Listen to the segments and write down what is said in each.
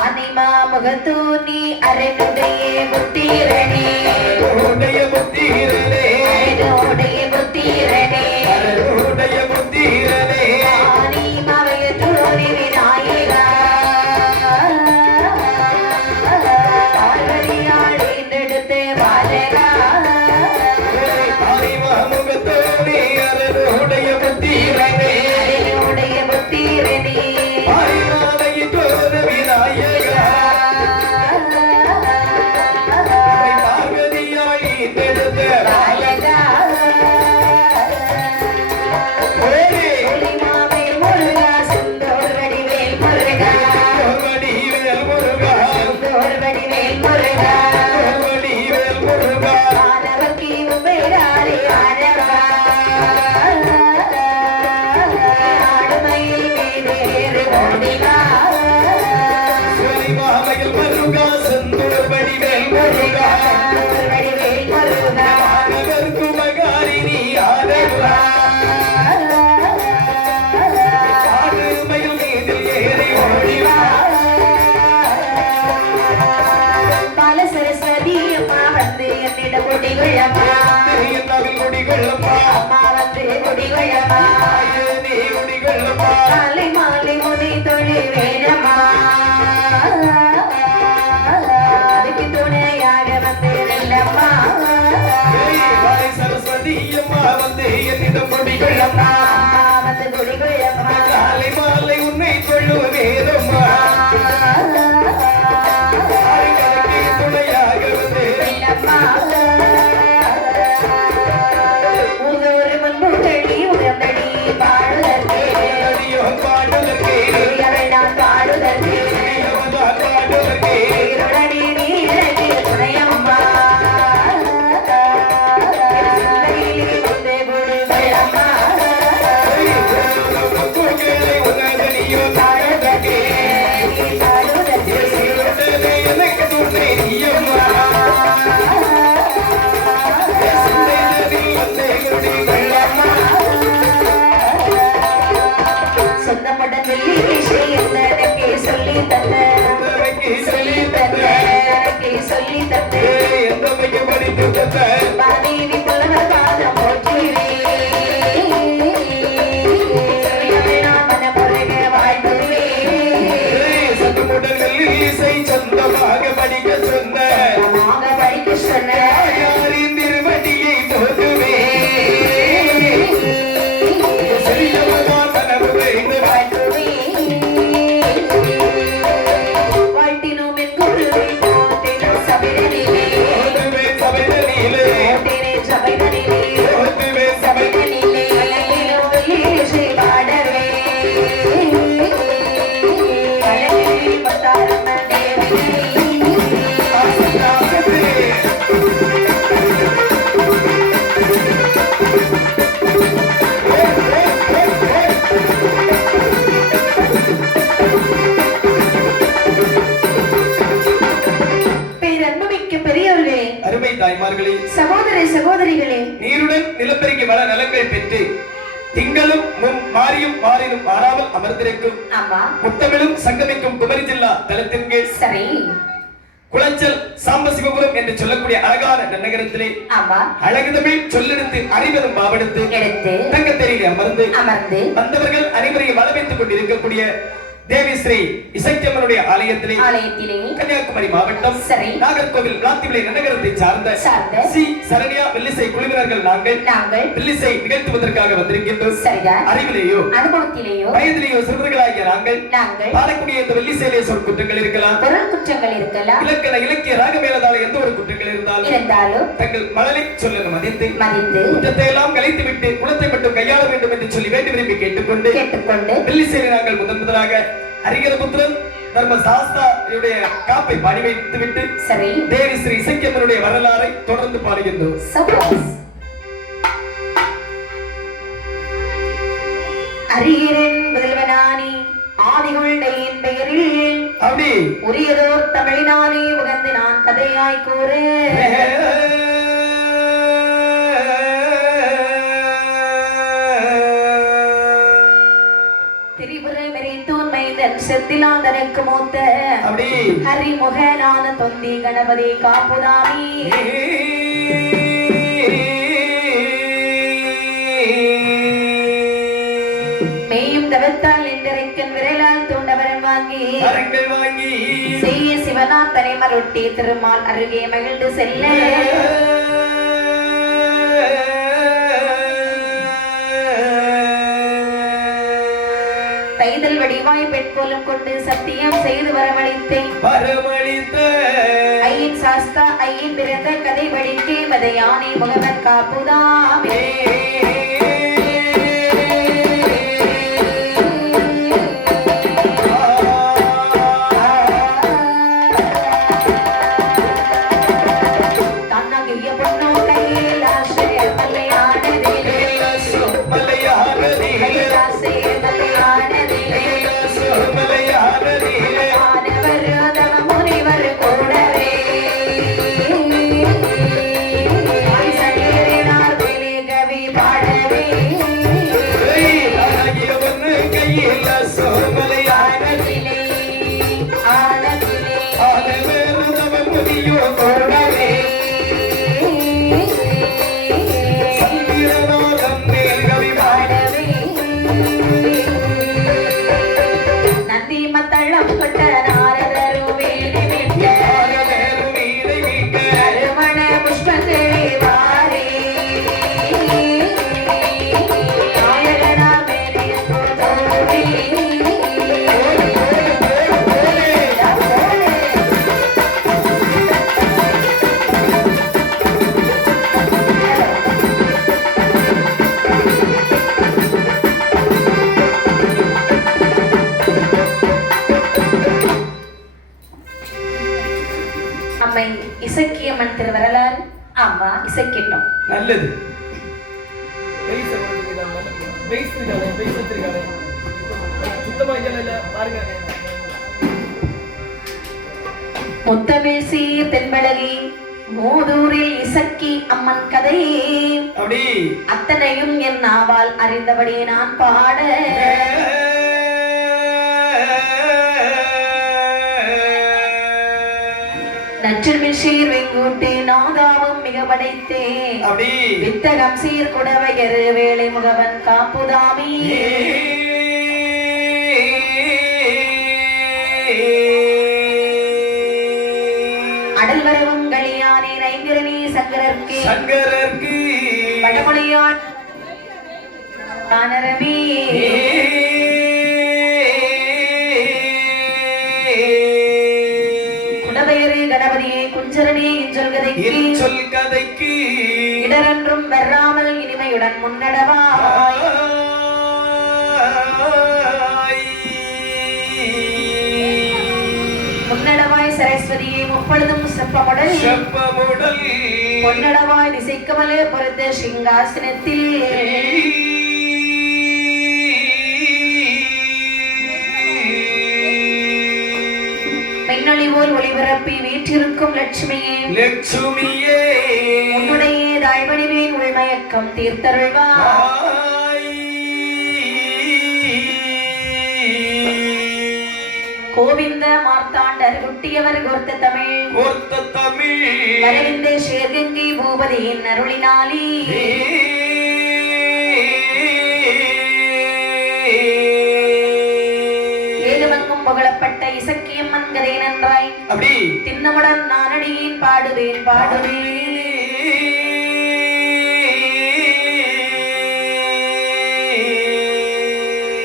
அனிமா முகத்தூனி அரணுடைய புத்திரனே அரணுடைய புத்திரனே அரணுடைய புத்திரனே அரணுடைய புத்திரனே அனிமா வயதூனி விநாயகா பார்வதியாளி நெடுத்து பாலகா அனிமா முகத்தூனி அரணுடைய புத்திரனே அரணுடைய புத்திரனே அதுக்கு துணையாக வந்து வெள்ளம்மா சரஸ்வதி அம்மா வந்து என்னிடம் கொடிகளம்மா வந்து கொடிகளம்மா காலை மாலை உன்னை கொள்ளுவ வேதம்மா துணையாக வந்து வெள்ளம்மா உதொரு முன்புதடி உடம்படி பாடுதற்கே பாடுதற்கே நான் பாடுதற்கே இருளடி நீரடி துணையம்மா சொந்தமுடன் வெள்ளி சொல்லி தந்த சொல்லி தந்தே பாதேவி புலவர் பாதம் போற்றுவே மன பொருக வாழ்த்துவே சொந்தமாக படிக்க சொன்ன படிக்க சொன்ன யாரின் திருவடியை போதுவே வாழ்த்தினோம் என் குருவை போற்றினோம் சபைதனிலே சபைதனிலே இசை பாடவே பத்தாரம்மன் தேவி அருமை தாய்மார்களே சகோதர சகோதரிகளே நீருடன் நிலப்பெருகி வள நலங்களை பெற்று திங்களும் மாறியும் மாறினும் மாறாமல் அமர்ந்திருக்கும் முத்தமிழும் சங்கமிக்கும் குமரி ஜில்லா தலத்தின் கீழ் சரி குளச்சல் சாம்பசிவபுரம் என்று சொல்லக்கூடிய அழகான நன்னகரத்திலே அழகு தமிழ் சொல்லெடுத்து அறிவதும் மாவெடுத்து தங்கத்தெறியிலே அமர்ந்து வந்தவர்கள் அனைவரையும் வரவேற்றுக் கொண்டிருக்கக்கூடிய தேவி ஸ்ரீ இசைக்கம்மனுடைய ஆலயத்திலே கன்னியாகுமரி மாவட்டம் நாகர்கோவில் விளாத்திவிளை நகரத்தை சார்ந்த சி சரண்யா வெள்ளிசை குழுவினர்கள் நாங்கள் வெள்ளிசை நிகழ்த்துவதற்காக வந்திருக்கின்றோம். அறிவிலேயோ அனுபவத்திலேயோ வயதிலேயோ சிறுவர்களாகிய நாங்கள் பாடக்கூடிய இந்த வெள்ளிசையிலே சொல் குற்றங்கள் இருக்கலாம், இலக்கண இலக்கிய ராக மேலதால எந்த ஒரு குற்றங்கள் இருந்தாலும் தங்கள் மழலை சொல்ல மதித்து குற்றத்தை எல்லாம் கலைத்து விட்டு குலத்தை மட்டும் கையாள வேண்டும் என்று சொல்லி வேண்டி விரும்பி கேட்டுக்கொண்டு வெள்ளிசையிலே நாங்கள் முதலாக ஹரிகரபுத்திரன் தர்ம சாஸ்தாவுடைய காப்பை பாடி வைத்து விட்டு தேவி ஸ்ரீ இசைக்கம்மனுடைய வரலாறை தொடர்ந்து பாடுகின்றோம். அரியரன் முதல்வனானி ஆதிகுண்டையின் பெயரில் அப்படி உரியதோர் தமிழினாலே உகந்து நான் கதையாய் கூறேன். செந்திலாந்தனுக்கு மூத்த அப்படி ஹரிமுகனான தொந்தி கணபதி காப்புதாமி மேயும் தவத்தால் இன்றைக்கன் விரலால் தூண்டவரன் வாங்கி செய்ய சிவனாத்தனை மருட்டி திருமால் அருகே மகிழ்ந்து செல்ல தைதல் வடிவாய் பெட்கோலம் கொண்டு சத்தியம் செய்து வரவழைத்தேன் ஐயின் சாஸ்தா ஐயின் பிறந்த கதை வழிக்கே மதையானே முகவன் காப்புதாமே இசக்கியம்மன் திருவரலாறு ஆமா இசக்கிட்டோம் நல்லது முத்தமிழ் சீர் தென்பழகி மூதூரில் இசக்கி அம்மன் கதை அப்படி அத்தனையும் என் நாவால் அறிந்தபடி நான் பாட நற்றில் சீர் வெங்கூட்டு நாகாவும் மிக படைத்தே வித்தகம் சீர் குடவையரு வேலை முகவன் காப்புதாமி அடல் வரவும் களியானே ஐங்கரணி சங்கரர்க்கு வடமொழியான் கானரமே கணபதியே குஞ்சரனே இஞ்சொல் கதைக்கு இடரன்றும் வராமல் இனிமையுடன் முன்னடவாய் முன்னடவாய் சரஸ்வதியை முப்பொழுதும் செப்பமுடல் பொன்னடவாய் திசைக்கமலே பொறுத்த சிங்காசனத்தில் மின்னொளிவோல் ஒளிபரப்பி வீற்றிருக்கும் லட்சுமியே உன்னுடைய தாய்மணிவின் உள்மயக்கம் தீர்த்தருள்வாய் கோவிந்த மார்த்தாண்டர் குட்டியவர் கோர்த்த தமிழ் அரவிந்த சேர்கங்கை பூபதியின் அருளினாலி புகழப்பட்ட இசக்கியம்மன் கதை நன்றாய் அப்படி திண்ணமுடன் நானடியின் பாடுவேன்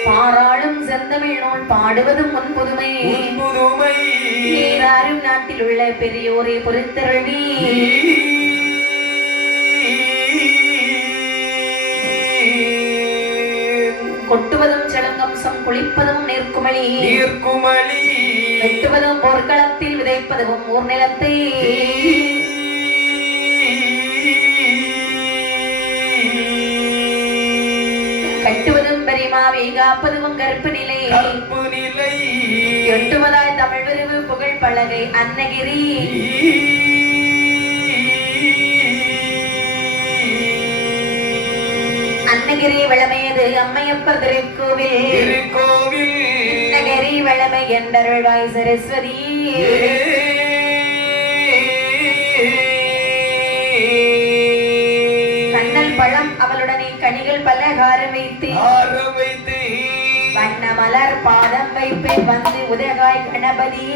பாராளும் செந்தமிழ் நூல் பாடுவதும் முன்புதுமை நீராறும் நாட்டில் உள்ள பெரியோரை பொறுத்தருள்வி கொட்டுவதும் செலங்கம்சம் குளிப்பதும் நீர்க்குமளி வெட்டுவதும் போர்க்களத்தில் விதைப்பதும் ஊர் நிலத்தை கட்டுவதும் பெரியமாவை காப்பதும் கற்பு நிலை எட்டுவதாய் தமிழ் விரிவு புகழ் பலகை அன்னகிரி அன்னகிரி விளமையது அம்மையப்பர் திருக்கோவில் நகரி வளமை என்றருள்வாய் சரஸ்வதி. கண்ணல் பழம் அவளுடனே கனிகள் பலகாரம் வைத்து வண்ண மலர் பாதம் வைப்பேன் வந்து உதகாய் கணபதி.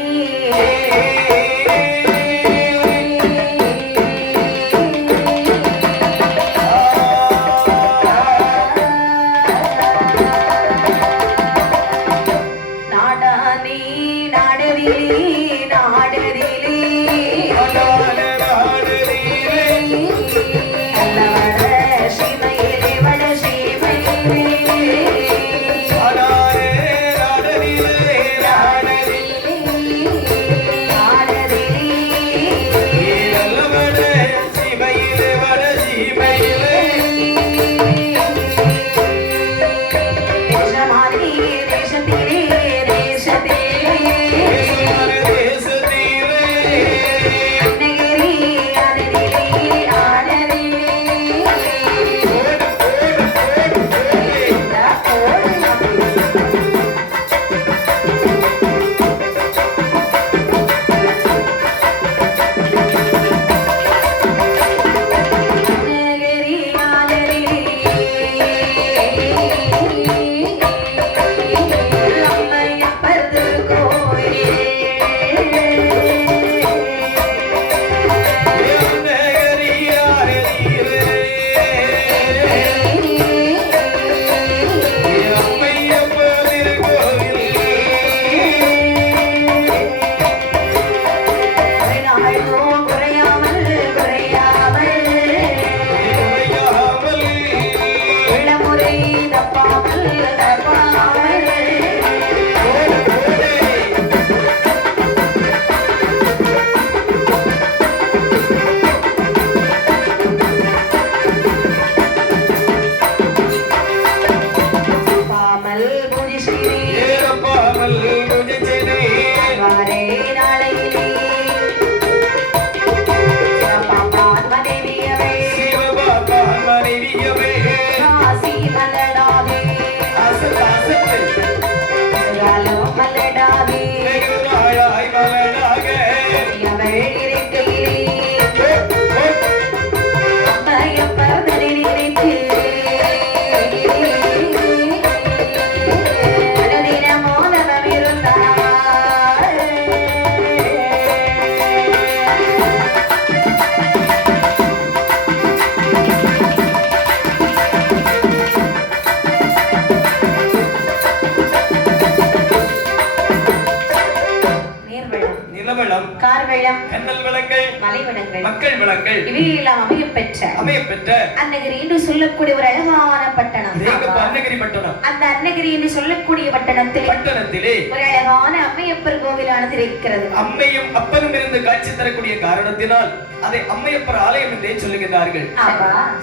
அமையப்பெற்ற அன்னகிரி என்று சொல்லக்கூடிய ஒரு அழகான பட்டணம். அன்னகிரி பட்டணம். அந்த அன்னகிரி என்று சொல்லக்கூடிய பட்டணத்திலே ஒரு அழகான அம்மையப்பர் கோவிலானது இருக்கிறது. அம்மையும் அப்பனும் இருந்து காட்சி தரக்கூடிய காரணத்தினால் அதை அம்மையப்பர் ஆலயம் என்றே சொல்லுகிறார்கள்.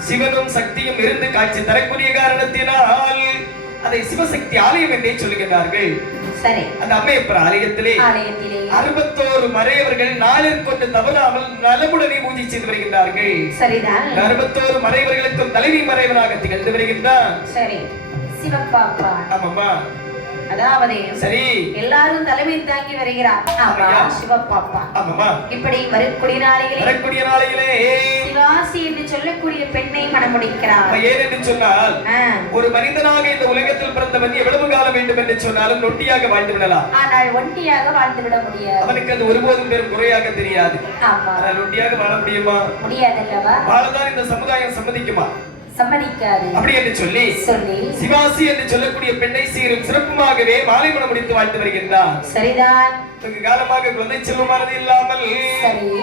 சிவனும் சக்தியும் இருந்து காட்சி தரக்கூடிய காரணத்தினால் அதை சிவசக்தி ஆலயம் என்றே சொல்லுகிறார்கள். சரி, அந்த அம்மையப்பர் ஆலயத்திலே 61 மறையவர்கள் நாளிற்கொண்டு தவறாமல் நலமுடனே பூஜை செய்து வருகின்றார்கள். சரிதான். 61 மறையவர்களுக்கும் தலைவி மறைவனாக திகழ்ந்து வருகின்றார். சரி, சிவப்பாப்பா. ஆமாம்மா. அதாவது சரி, எல்லாரும் தலைமை தாங்கி வருகிறார். ஆமா, சிவப்பாப்பா. ஆமாம்மா. இப்படி வரக்கூடிய நாளையிலே சிவாசி என்று சொல்லக்கூடிய பெண்ணை மணமுடிக்கிறார். ஏன் என்று சொன்னால், ஒரு மனிதனாக இந்த உலகத்தில் பிறந்தவன் எவ்வளவு காலம் வேண்டும் என்று சொன்னாலும் நொட்டியாக வாழ்ந்து விடலாம். ஆனால் ஒண்டியாக வாழ்ந்து விட முடியாது. அவனுக்கு அது ஒருபோதும் பெரும் குறையாக தெரியாது. ஆனால் நொட்டியாக வாழ முடியுமா? முடியாதல்லவா? வாழதான் இந்த சமுதாயம் சம்மதிக்குமா? சம்மதிக்காது. அப்படி என்று சொல்லி சிவாசி என்று சொல்லக்கூடிய பெண்ணை சீரும் சிறப்புமாகவே மாலை மணம் முடித்து வாழ்த்து வருகின்றார். சரிதான். வெகு காலமாக குழந்தை செல்வமானது இல்லாமல்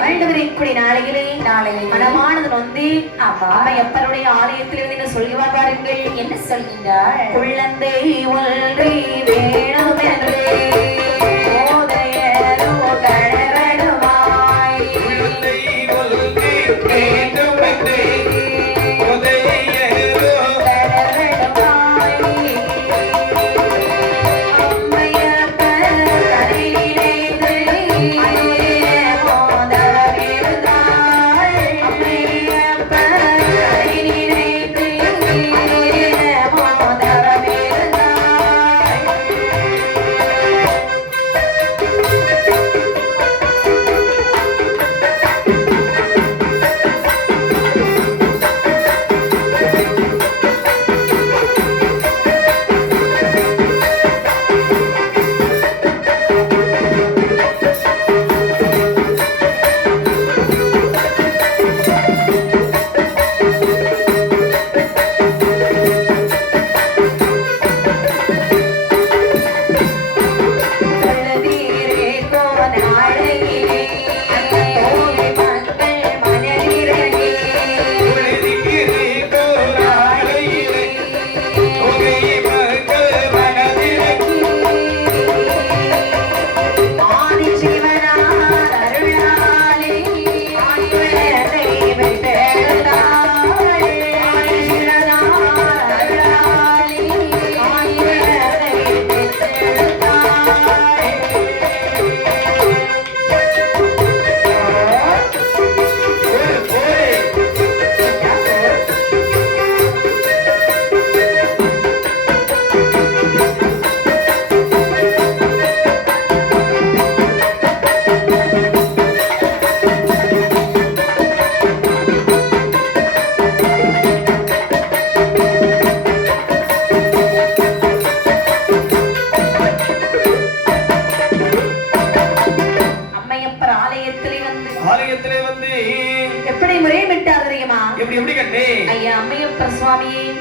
வாழ்ந்து வரக்கூடிய நாளையிலே மனமானது வந்து அம்மையப்பருடைய ஆலயத்திலிருந்து என்ன சொல்லி பாருங்கள். என்ன சொல்கின்றார்? குழந்தை ஒன்றை வேணும் என்று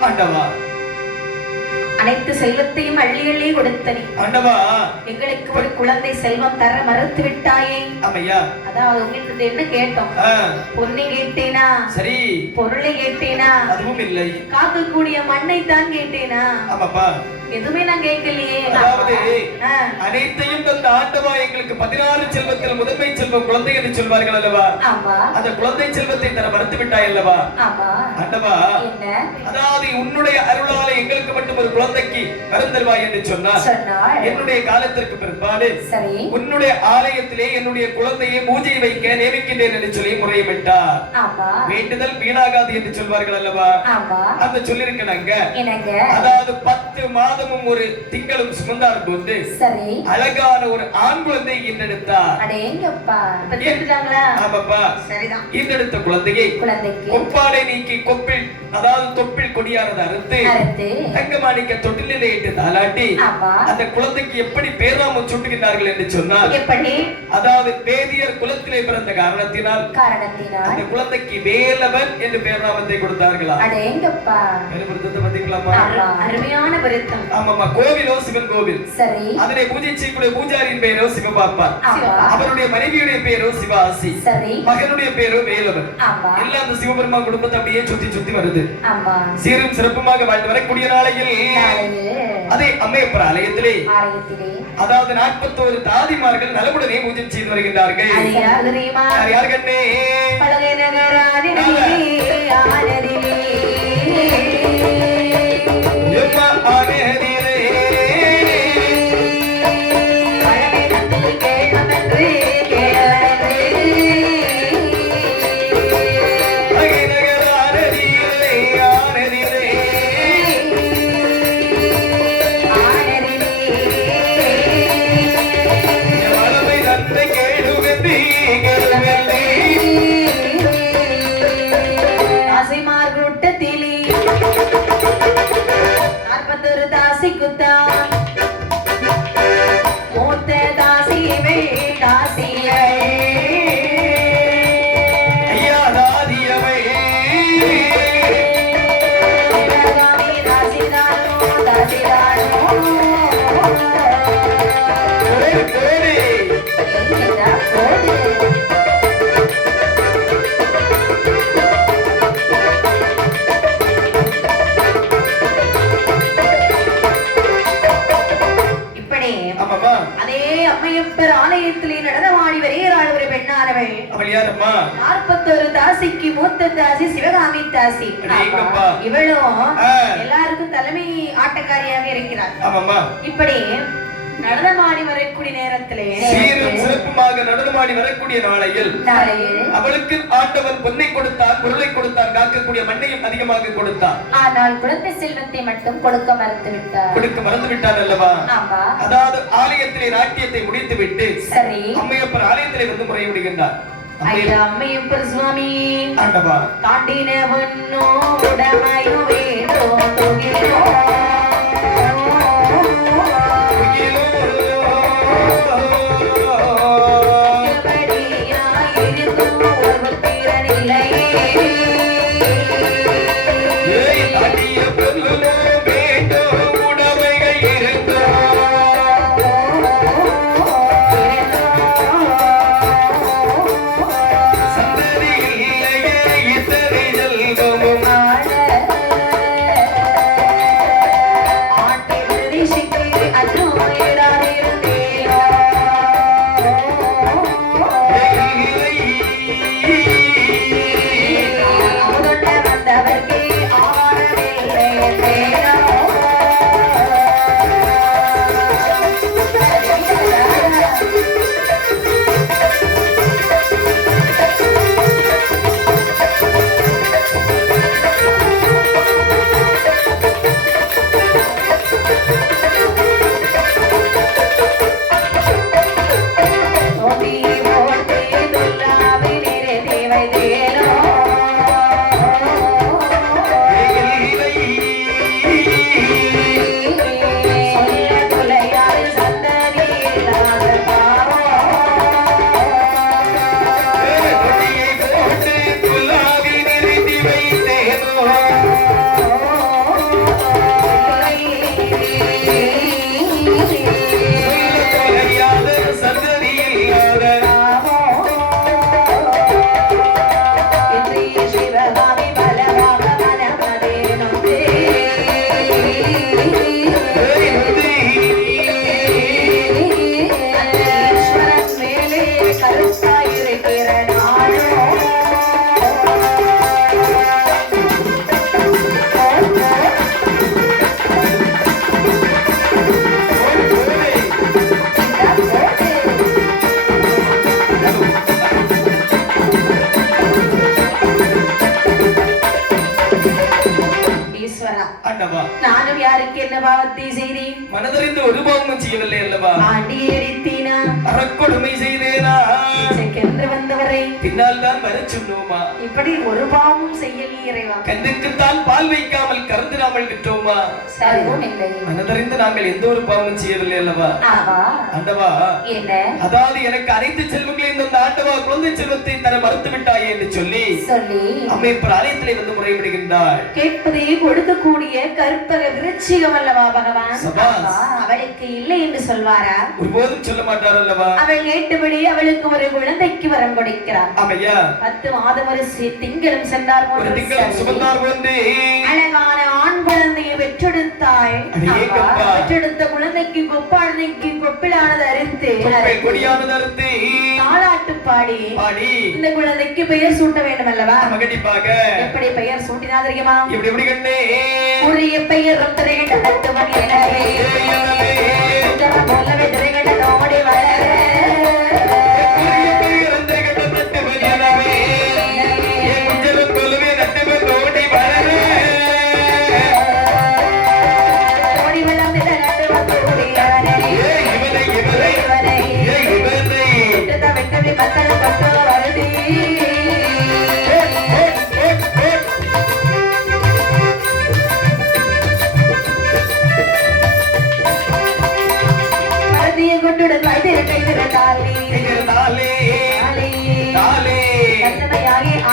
ஆண்டவா அனைத்து செல்வத்தையும் அள்ளி அள்ளி கொடுத்தனி ஆண்டவா எங்களுக்கு ஒரு குழந்தை செல்வம் தர மறுத்து விட்டாயே ஆமையா அதாவது உங்களுக்கு என்ன கேட்டோம் பொண்ணை கேட்டேனா சரி பொருளை கேட்டேனா அதுவும் இல்லை காக்கக்கூடிய மண்ணை தான் கேட்டேனா ஆமாப்பா எதுவுமே நான் கேட்கலையே அதாவது அனைத்தையும் தந்த ஆண்டவா எங்களுக்கு 16 செல்வத்தில் முதன்மை செல்வம் குழந்தை என்று சொல்வார்கள் அல்லவா அந்த குழந்தை செல்வத்தை தர மறுத்து விட்டாய் அல்லவா ஆண்டவா அதாவது உன்னுடைய அருளால எங்களுக்கு மட்டும் ஒரு குழந்தைக்கு மருந்தல்வாய் என்று சொன்னார் என்னுடைய காலத்திற்கு பிற்பாடு உன்னுடைய ஆலயத்திலே என்னுடைய குழந்தையை பூஜை வைக்க நியமிக்கின்றேன் என்று சொல்லி முறையிட்டார் வேண்டுதல் வீணாகாது என்று சொல்வார்கள் அல்லவா அந்த சொல்லிருக்கிறாங்க அதாவது 10 மாதமும் ஒரு திங்களும் சுமந்தார் போது அழகான ஒரு ஆண் குழந்தை ஈன்றெடுத்தார் ஈன்றெடுத்த குழந்தையை கொப்பாடை நீக்கி கொப்பில் அதாவது தொப்பில் கொடியானது அறுத்து தங்கமாணிக்க தொட்டிலே இட்டு தாளாட்டி அந்த குழந்தைக்கு எப்படி பேராமம் சுட்டுகிறார்கள் என்று சொன்னால் அதாவது வேதியர் குலத்திலே பிறந்த காரணத்தினால் அந்த குழந்தைக்கு வேலவன் என்று பேராமத்தை கொடுத்தார்களா அருமையான பொருத்தம் ஆமாமா கோவிலோ சிவன் கோவில் சரி அதனை பூஜை செய்யக்கூடிய பூஜாரியின் பெயரோ சிவபாப்பா அவருடைய மனைவியுடைய பெயரோ சிவாசி சரி மகனுடைய பெயரோ வேலவன் எல்லாம் அந்த சிவபெருமான் குடும்பத்தை அப்படியே சுத்தி சுத்தி வருது சீரும் சிறப்புமாக வாழ்ந்து வரக்கூடிய நாளையில் அதே அம்மையப்பர் ஆலயத்திலே அதாவது 41 தாதிமார்கள் நலமுடனே பூஜை செய்து வருகின்றார்கள் யார் கண்ணே பலகை நகராதிலே ஆலயத்திலே நடனமாடி வருகிறாள் ஒரு பெண்ணானவள். அவள் யாரம்மா? 41 தாசிக்கு மூத்த தாசி சிவகாமி தாசி. இவளும் எல்லாருக்கும் தலைமை ஆட்டக்காரியாக இருக்கிறார். ஆமாம்மா. இப்படி நடனமாடி வரக்கூடிய நேரத்திலே சீரும் சிறப்புமாக நடனமாடி வரக்கூடிய நாளையில் அவளுக்கு ஆண்டவன் பொன்னை கொடுத்தார், பொருளை கொடுத்தார், காக்கக்கூடிய மண்ணையும் அதிகமாக கொடுத்தார். ஆனால் குழந்தை செல்வத்தை மட்டும் கொடுக்க மறந்து விட்டார் அல்லவா? அதாவது ஆலயத்திலே நாட்டியத்தை முடித்து விட்டு சரி அம்மையப்பர் ஆலயத்திலே வந்து முறையிடுகின்றார். அம்மையப்பர் சுவாமி ஆண்டவா தாண்டினவன்னோ உடமையோ வேண்டோ தொகிலோ செய்தேன் மனதறிந்து ஒரு பாவமும் செய்யவில்லை அல்லவா ஆண்டியடித்தேனா அறக்கொடுமை செய்தேனா சென்று வந்தவரை பின்னால் தான் வர சொன்னோமா இப்படி ஒரு பாவமும் செய்யலி இறைவா கண்ணுக்குத்தான் பால் வைக்காமல் கறந்துடாமல் விட்டோமா அதுவும் இல்லை மனதறிந்து நாங்கள் எந்த ஒரு பாவமும் செய்யவில்லை அல்லவா ஆமா ஆண்டவா என்ன அதாவது எனக்கு அனைத்து செல்வங்களையும் இந்த ஆண்டவா குழந்தை செல்வத்தை தர மறுத்து விட்டாயே என்று சொல்லி அம்மை ஆலயத்திலே வந்து முறையிடுகின்றாள் கேட்பதை கொடுக்கக்கூடிய கற்பக விருச்சிகம் அல்லவா பகவான் அவளுக்கு இல்லை என்று சொல்வாரா ஒருபோதும் சொல்ல மாட்டார் அல்லவா அவள் கேட்டபடி அவளுக்கு ஒரு குழந்தைக்கு வரம் கொடுக்கிறார் ஆமையா 10 மாதம் ஒரு திங்களும் சென்றார் அழகான ஆண் குழந்தையை பெற்றெடுத்தாள் பெற்றெடுத்த குழந்தைக்கு கொப்பாடனைக்கு கொப்பிலானது அறுத்து தாளாட்டு பாடி இந்த குழந்தைக்கு பெயர் சூட்ட வேண்டும் அல்லவா எப்படி பெயர் சூட்டினா தெரியுமா உரிய பெயர் போலவே திரைகண்டோடி வளர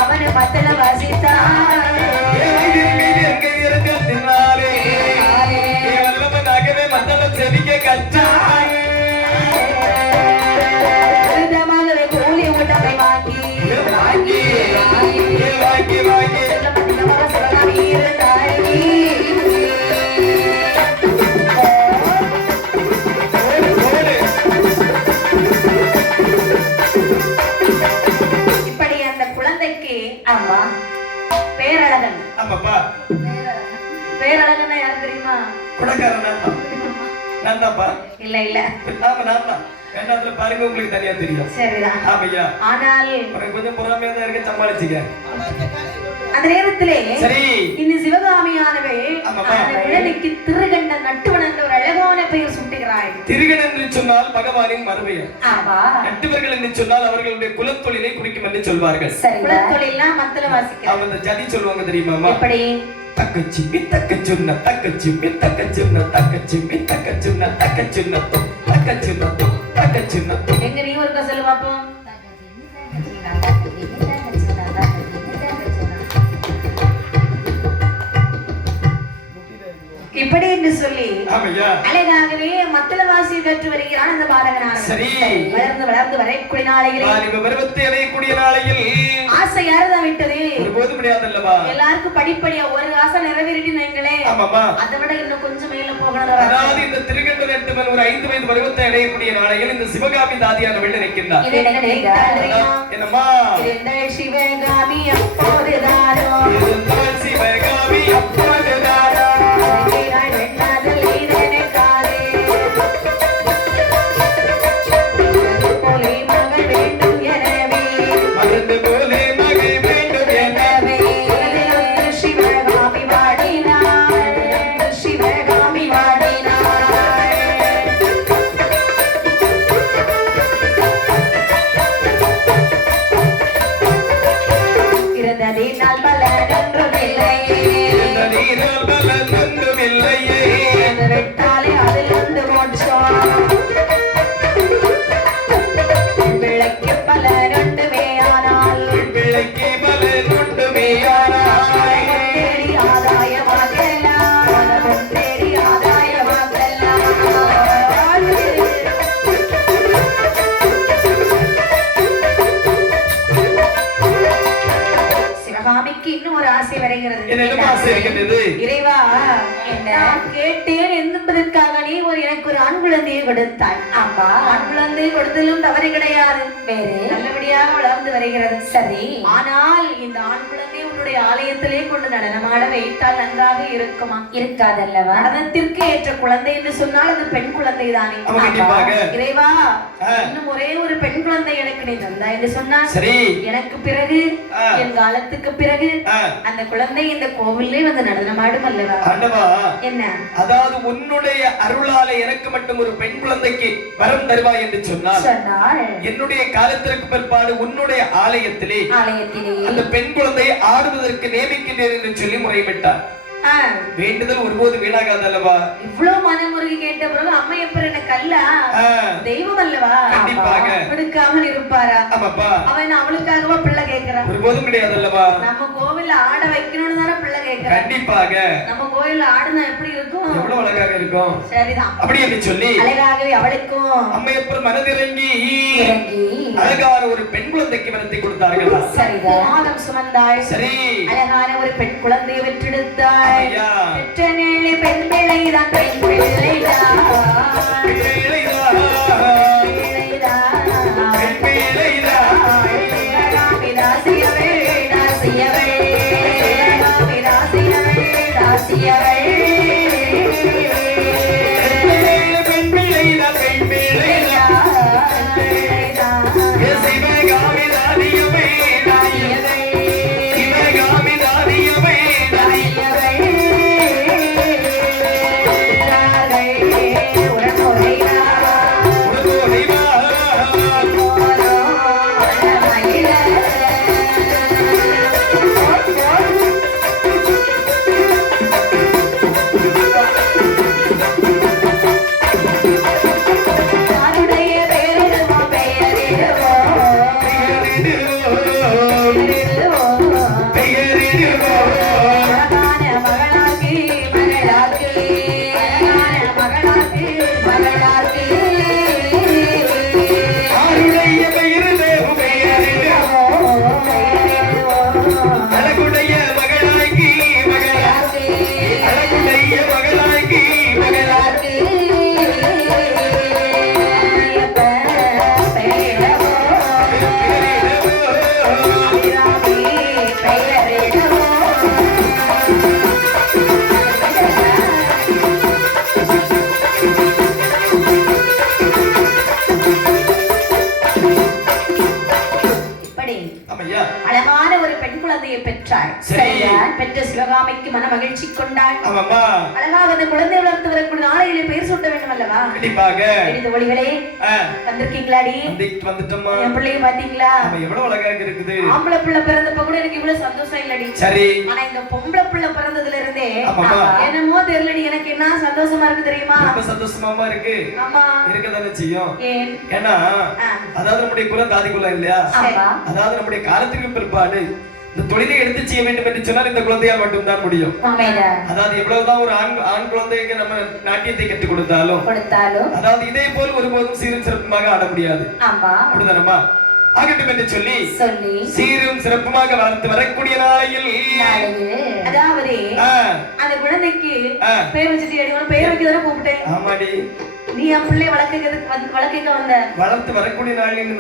அவன் மத்தள வாசித்தான் செவிக்க கச்சாய் கூலி உடமை வாங்கி வாங்கி வாங்கி வாங்கி இப்படி அந்த குழந்தைக்கு ஆமா பேரழகன் ஆமாப்பா பேரழகன்னா யார் தெரியுமா குடக்காரன் நான்தாப்பா இல்ல இல்ல ஆமா நான்தான் வேண்டாத்துல பாருங்க உங்களுக்கு தனியா தெரியும் சரிதான் ஆமையா ஆனால் உனக்கு கொஞ்சம் பொறாமையா தான் இருக்க சமாளிச்சுக்க அந்த நேரத்திலே சரி இந்த சிவகாமியானவே அந்த குழந்தைக்கு திருகண்ட நட்டுவன் என்ற ஒரு அழகான பெயர் சூட்டுகிறாள் திருகன் என்று சொன்னால் பகவானின் மறுபெயர் ஆமா நட்டுவர்கள் என்று சொன்னால் அவர்களுடைய குலத்தொழிலை குறிக்கும் என்று சொல்வார்கள் குலத்தொழில்னா மத்தள வாசிக்க அவங்க ஜதி சொல்லுவாங்க தெரியுமா எப்படி தக்கச்சி மித்தக்கச்சுன்ன தக்கச்சி மித்தக்கச்சுன்ன தக்கச்சி மித்தக்கச்சுன்ன தக்கச்சுன்ன தக்கச்சுன்ன தக்கச்சுன்ன எங்க நீ ஒருக்கா சொல்லு பாப்போம் இப்படி என்று சொல்லி அழகாகவே மத்தள வாசி கற்று வருகிறான் அந்த பாலகனான வளர்ந்து வளர்ந்து வரக்கூடிய நாளையில் ஆசை யாரதான் விட்டது எல்லாருக்கும் படிப்படியா ஒரு ஆசை நிறைவேறிட்டு நீங்களே அதை விட இன்னும் கொஞ்சம் மேல போகணும் இந்த திருக்கண்டல் ஒரு 5 வயது பருவத்தை அடையக்கூடிய நாளையில் இந்த சிவகாமி தாதியானவள் நினைக்கின்றார் என்னம்மா சிவகாமி அப்போதுதானோ சிவகாமி அப்போதுதானோ இருந்ததே நாள் பல நன்றுமில்லை எனக்கு ஒரு ஆண் குழந்தையை கொடுத்தாய். ஆமா, ஆண் குழந்தை கொடுத்ததிலும் தவறு கிடையாது, வேறு நல்லபடியாக வளர்ந்து வருகிறது. சரி, ஆனால் இந்த ஆண் குழந்தை உன்னுடைய ஆலயத்திலே கொண்டு நடனமாட வைத்தால் நன்றாக இருக்குமா? இருக்காதல்லவா? நடனத்திற்கு ஏற்ற குழந்தை என்று சொன்னால் அது பெண் குழந்தை தானே. இறைவா, இன்னும் ஒரே ஒரு பெண் குழந்தை எனக்கு நீ தந்தா என்று சொன்னால் எனக்கு பிறகு என் காலத்துக்கு பிறகு அந்த குழந்தை இந்த கோவிலே வந்து நடனமாடும் அல்லவா? என்ன, அதாவது உன்னுடைய அருளால எனக்கு மட்டும் ஒரு பெண் குழந்தைக்கு வரம் தருவாய் என்று சொன்னால் என்னுடைய காலத்திற்கு பிற்பாடு உன்னுடைய ஆலயத்திலே அந்த பெண் குழந்தையை ஆடுவதற்கு நியமிக்கின்றேன் என்று சொல்லி முறையிட்டார். வேண்டுதல் ஒருபோது வீணாகாது அல்லவா? இவ்வளவு மனமுருகி கேட்ட பிறகு அம்மையப்பர் என்ன கல்லா? தெய்வம் அல்லவா? கண்டிப்பாக கொடுக்காமல் இருப்பாரா? ஆமாப்பா, அவன் அவளுக்காகவா பிள்ளை கேட்கிறான்? ஒருபோதும் கிடையாது அல்லவா? நம்ம கோவில்ல ஆட வைக்கணும்னு தானே பிள்ளை கேட்கிறான். கண்டிப்பாக நம்ம கோவில்ல ஆடுனா எப்படி இருக்கும்? எவ்வளவு அழகாக இருக்கும். சரிதான், அப்படி என்று சொல்லி அழகாகவே அவளுக்கும் அம்மையப்பர் மனதிறங்கி அழகான ஒரு பெண் குழந்தைக்கு வரத்தை கொடுத்தார்கள். சரிதான், மாதம் சுமந்தாள். சரி, அழகான ஒரு பெண் குழந்தையை வெற்றெடுத்தாள். பெற்ற நிலை பெண் பிள்ளைதான், பெண் பிள்ளைதான், அழகான ஒரு பெண் குழந்தையை பெற்றாள். பெற்ற சிவகாமிக்கு மன மகிழ்ச்சி கொண்டாள். அழகாக அந்த குழந்தை வளர்த்து வரக்கூடிய நாளையிலே பெயர் சூட்ட வேண்டும் அல்லவா? கண்டிப்பாக. இந்த ஒளிகளே வந்திருக்கீங்களாடி? வந்துட்டோமா? என் பிள்ளைய பாத்தீங்களா? எவ்வளவு அழகாக இருக்குது. ஆம்பளை பிள்ளை பிறந்தப்ப கூட எனக்கு இவ்வளவு சந்தோஷம் இல்லடி. சரி, ஆனா இந்த பொம்பளை பிள்ளை பிறந்ததுல இருந்தே என்னமோ தெரியலடி, எனக்கு என்ன சந்தோஷமா இருக்கு தெரியுமா? ரொம்ப சந்தோஷமா இருக்கு. ஆமா, இருக்கதானே செய்யும். ஏன்னா அதாவது நம்முடைய குலம் தாதி குலம் இல்லையா? அதாவது நம்முடைய காலத்துக்கு பிற்பாடு இந்த தொழிலை எடுத்து செய்ய வேண்டும் என்று சொன்னால் இந்த குழந்தையால் மட்டும்தான் முடியும். அதாவது எவ்வளவுதான் ஒரு ஆண் குழந்தைக்கு நம்ம நாட்டியத்தை கற்றுக் கொடுத்தாலும் அதாவது இதே போல் ஒருபோதும் சீரும் சிறப்புமாக ஆட முடியாது. அப்படிதானம்மா? ஆகட்டும் என்று சொல்லி சீரும் சிறப்புமாக வளர்த்து வரக்கூடிய நாளையில் அதாவது அந்த குழந்தைக்கு பேர் வச்சுட்டு பேர் வைக்க தானே கூப்பிட்டேன். ஆமாடி, நீ என் பிள்ளைய வளர்க்க வந்த வளர்த்து வரக்கூடிய நாளில்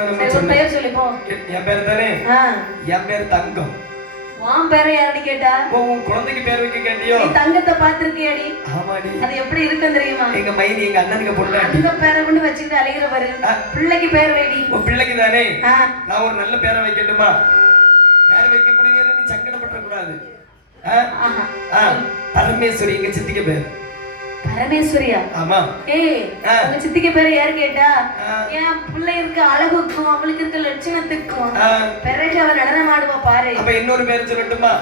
பேர் சொல்லி போ. என் பேர் தானே? என் பேர் தங்கம். உன் பேரை யாருன்னு கேட்டா? உன் குழந்தைக்கு பேர் வைக்க கேட்டியோ? நீ தங்கத்தை பாத்திருக்கியாடி? ஆமாடி. அது எப்படி இருக்குன்னு தெரியுமா? எங்க மைனி எங்க அண்ணனுக்கு பொண்ணு அந்த பேரை கொண்டு வச்சுக்கிட்டு அலைகிற பாரு. பிள்ளைக்கு பேர் வைடி. உன் பிள்ளைக்கு தானே? நான் ஒரு நல்ல பேரை வைக்கட்டுமா? யார் வைக்க கூடியது நீ சங்கடப்பட கூடாது. பரமேஸ்வரி எங்க சித்திக்கு பேர். பரமேஸ்வரியா? ஆமா. உங்க சித்திக்கு பேரு யாரு கேட்டா? என் பிள்ளை இருக்க அழகுக்கும் அவளுக்கு இருக்க லட்சணத்துக்கும் பிறகு அவர் நடனம் ஆடுவா பாரு. அப்ப இன்னொரு பேர் சொல்லட்டுமா?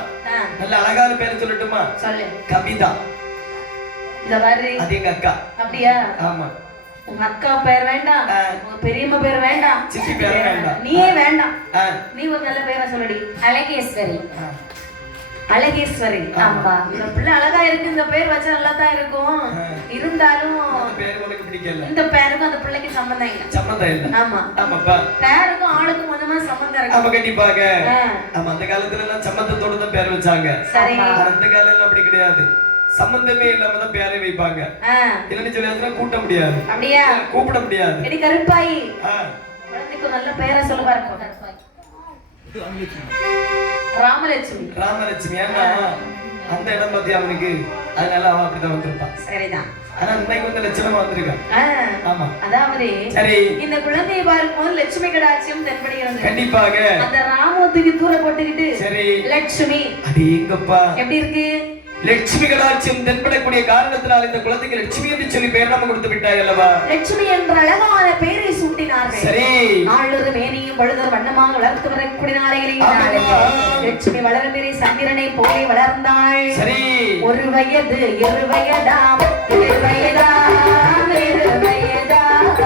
நல்ல அழகான பேர் சொல்லட்டுமா? சொல்லு. கவிதா. இந்த மாதிரி அது எங்க அக்கா. அப்படியா? ஆமா. உங்க அக்கா பேர் வேண்டாம், உங்க பெரியம்மா பேர் வேண்டாம், சித்தி பேர் வேண்டாம், நீயே வேண்டாம். நீ ஒரு நல்ல பேரை சொல்லடி. அழகேஸ்வரி. அழகேஸ்வரி. ஆமா. இந்த பிள்ளை அழகா இருக்கு, இந்த பேர் வச்சா நல்லா தான் இருக்கும். இருந்தாலும் இந்த பேருக்கும் அந்த பிள்ளைக்கு சம்பந்தம் இல்ல. சம்பந்தம் இல்ல. ஆமா. ஆமாப்பா. பேருக்கும் ஆளுக்கும் கொஞ்சமா சம்பந்தம் இருக்கு. ஆமா, கண்டிப்பாக. ஆமா, அந்த காலத்துல எல்லாம் சம்பந்தத்தோட தான் பேர் வச்சாங்க. சரி. அந்த காலத்துல அப்படி கிடையாது. சம்பந்தமே இல்லாம தான் பேரை வைப்பாங்க. இல்லன்னு சொல்லியாச்சுன்னா கூட்ட முடியாது. அப்படியா? கூப்பிட முடியாது. எடி கருப்பாயி. குழந்தைக்கு நல்ல பேரை சொல்ல பாருங்க. ராமலட்சுமி. ராமலட்சுமி. ஏன்னா அந்த இடம் பத்தி அவனுக்கு அதனால அவன் அப்படிதான் வந்திருப்பான். சரிதான். ஆனா இன்னைக்கு வந்து லட்சணமா வந்திருக்கான். ஆமா. அதாவது சரி இந்த குழந்தையை பார்க்கும்போது லட்சுமி கடாட்சியம் தென்படுகிறது. கண்டிப்பாக. அந்த ராமத்துக்கு தூர போட்டுக்கிட்டு சரி லட்சுமி அடேங்கப்பா எப்படி இருக்கு? லட்சுமி கடாட்சியம் தென்படக்கூடிய காரணத்தினால் இந்த குழந்தைக்கு லட்சுமி என்று சொல்லி பெயர் நாம கொடுத்து விட்டாய் அல்லவா? லட்சுமி என்ற அழகான பெயரை சூட்டினார்கள். சரி ஆளுரு மேனியும் பழுதர் வண்ணமாக வளர்த்து வரக்கூடிய நாளையிலே லட்சுமி வளரும் பெரிய சந்திரனை போலே வளர்ந்தாள். சரி ஒரு வயது இரு வயதாம் இரு வயதாம் இரு வயதாம்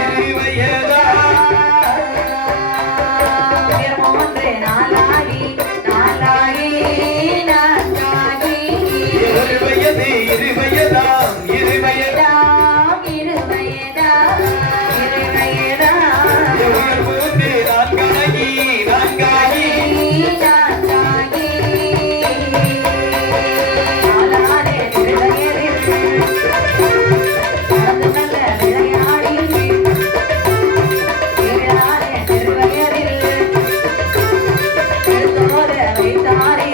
இரு வயதாம் மூன்று நாளாகி நாளாகி இருவயதாம் இருவயதாம் இருவயதாம் இருவயதாம் மூன்று நான்காகி நான்காகி நான்காகி நாளானே திருவயதில் அது நல்ல விளையாடி நாளானே திருவயதில் எடுத்தோட வைத்தாரே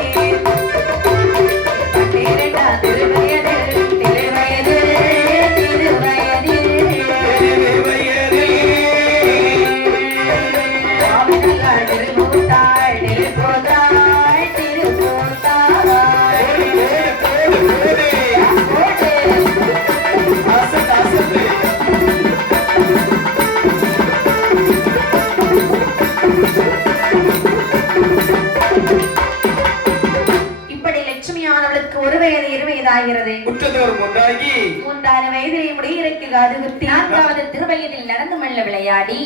திருவயதில் நடந்து மெல்ல விளையாடி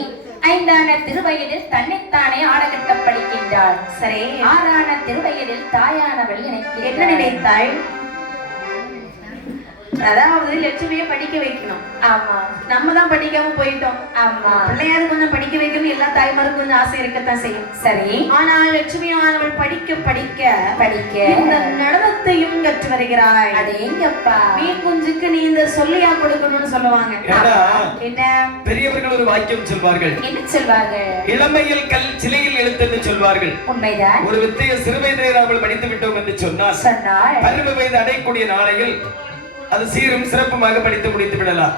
ஐந்தான திருவயதில் தன்னைத்தானே ஆடகட்டப் படிக்கின்றாள். சரி ஆறான திருவயதில் தாயானவள் எனக்கு என்ன நினைத்தாள்? அதாவது லட்சுமியை படிக்க வைக்கணும். ஆமா நம்ம தான் படிக்காம போயிட்டோம். ஆமா பிள்ளையாரு கொஞ்சம் படிக்க வைக்கணும் எல்லா தாய்மாருக்கும் கொஞ்சம் ஆசை இருக்கத்தான் செய்யும். சரி ஆனால் லட்சுமியானவள் படிக்க படிக்க படிக்க இந்த நடனத்தையும் கற்று வருகிறாள். அடேங்கப்பா மீன் குஞ்சுக்கு நீ இந்த சொல்லியா கொடுக்கணும்னு சொல்லுவாங்க. என்ன பெரியவர்கள் ஒரு வாக்கியம் சொல்வார்கள். என்ன சொல்வார்கள்? இளமையில் கல் சிலையில் எழுத்து என்று சொல்வார்கள். உண்மைதான். ஒரு வித்தையை சிறுவயதிலே நாங்கள் படித்து விட்டோம் என்று சொன்னால் பருவ வயது அடையக்கூடிய நாளையில் அது சீரும் சிறப்புமாக படித்து முடித்து விடலாம்.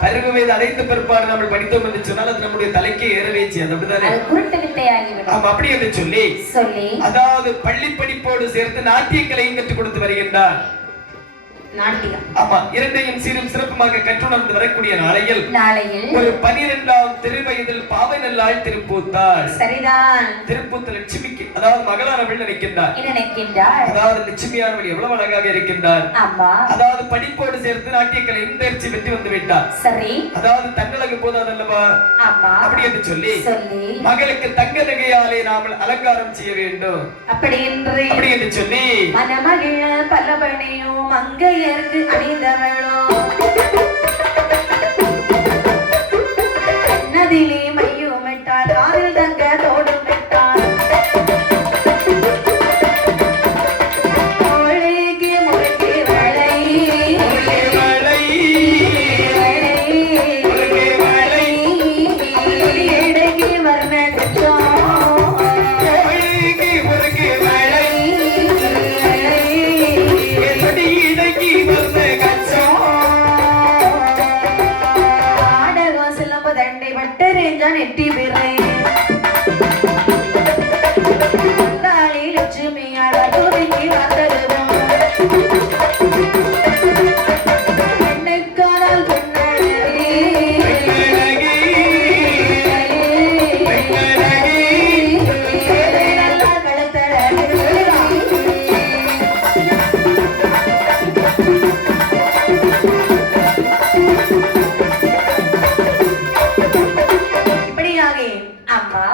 பருவ வயது அடைந்த பிற்பாடு நம்ம படித்தோம் என்று சொன்னால் அது நம்முடைய தலைக்கு ஏறவேச்சு. அது அப்படிதானே குருட்டு வித்தையாகிவிடும். ஆமா அப்படி என்று சொல்லி அதாவது பள்ளி படிப்போடு சேர்த்து நாட்டிய கலையும் கற்றுக் கொடுத்து வருகின்றார். நாட்டியம் ஆமா இரண்டையும் சீரும் சிறப்புமாக கற்றுணர்ந்து வரக்கூடிய நாளையில் ஒரு 12ஆம் திருவயதில் பாவை நல்லாள் திருப்பூத்தாள். சரிதான். திருப்பூத்த லட்சுமிக்கு அதாவது மகளானவள் நினைக்கின்றார். அதாவது லட்சுமியானவள் எவ்வளவு அழகாக இருக்கின்றார். அதாவது படிப்போடு சேர்த்து நாட்டியக்கலையும் தேர்ச்சி பெற்று வந்து விட்டார். சரி அதாவது தன்னழகு போதாதல்லவா? அப்படி என்று சொல்லி மகளுக்கு தங்க நகையாலே நாம் அலங்காரம் செய்ய வேண்டும். அப்படி என்று சொல்லி மணமகிழ பல்லவனையும் மங்கை அணிந்தவளோ நதிலே மையும் விட்டாள் காதில் தங்க தோடும் விட்டாள் முறைக்கு முறைக்கு வளை இடைக்கு வர்ண நெட்டி பிறை தாளி லட்சுமியாட துணிக்கு வந்ததுதான் பெண்ணுக்கானால் பெண்ணழகி நல்லா கழுத்தழகி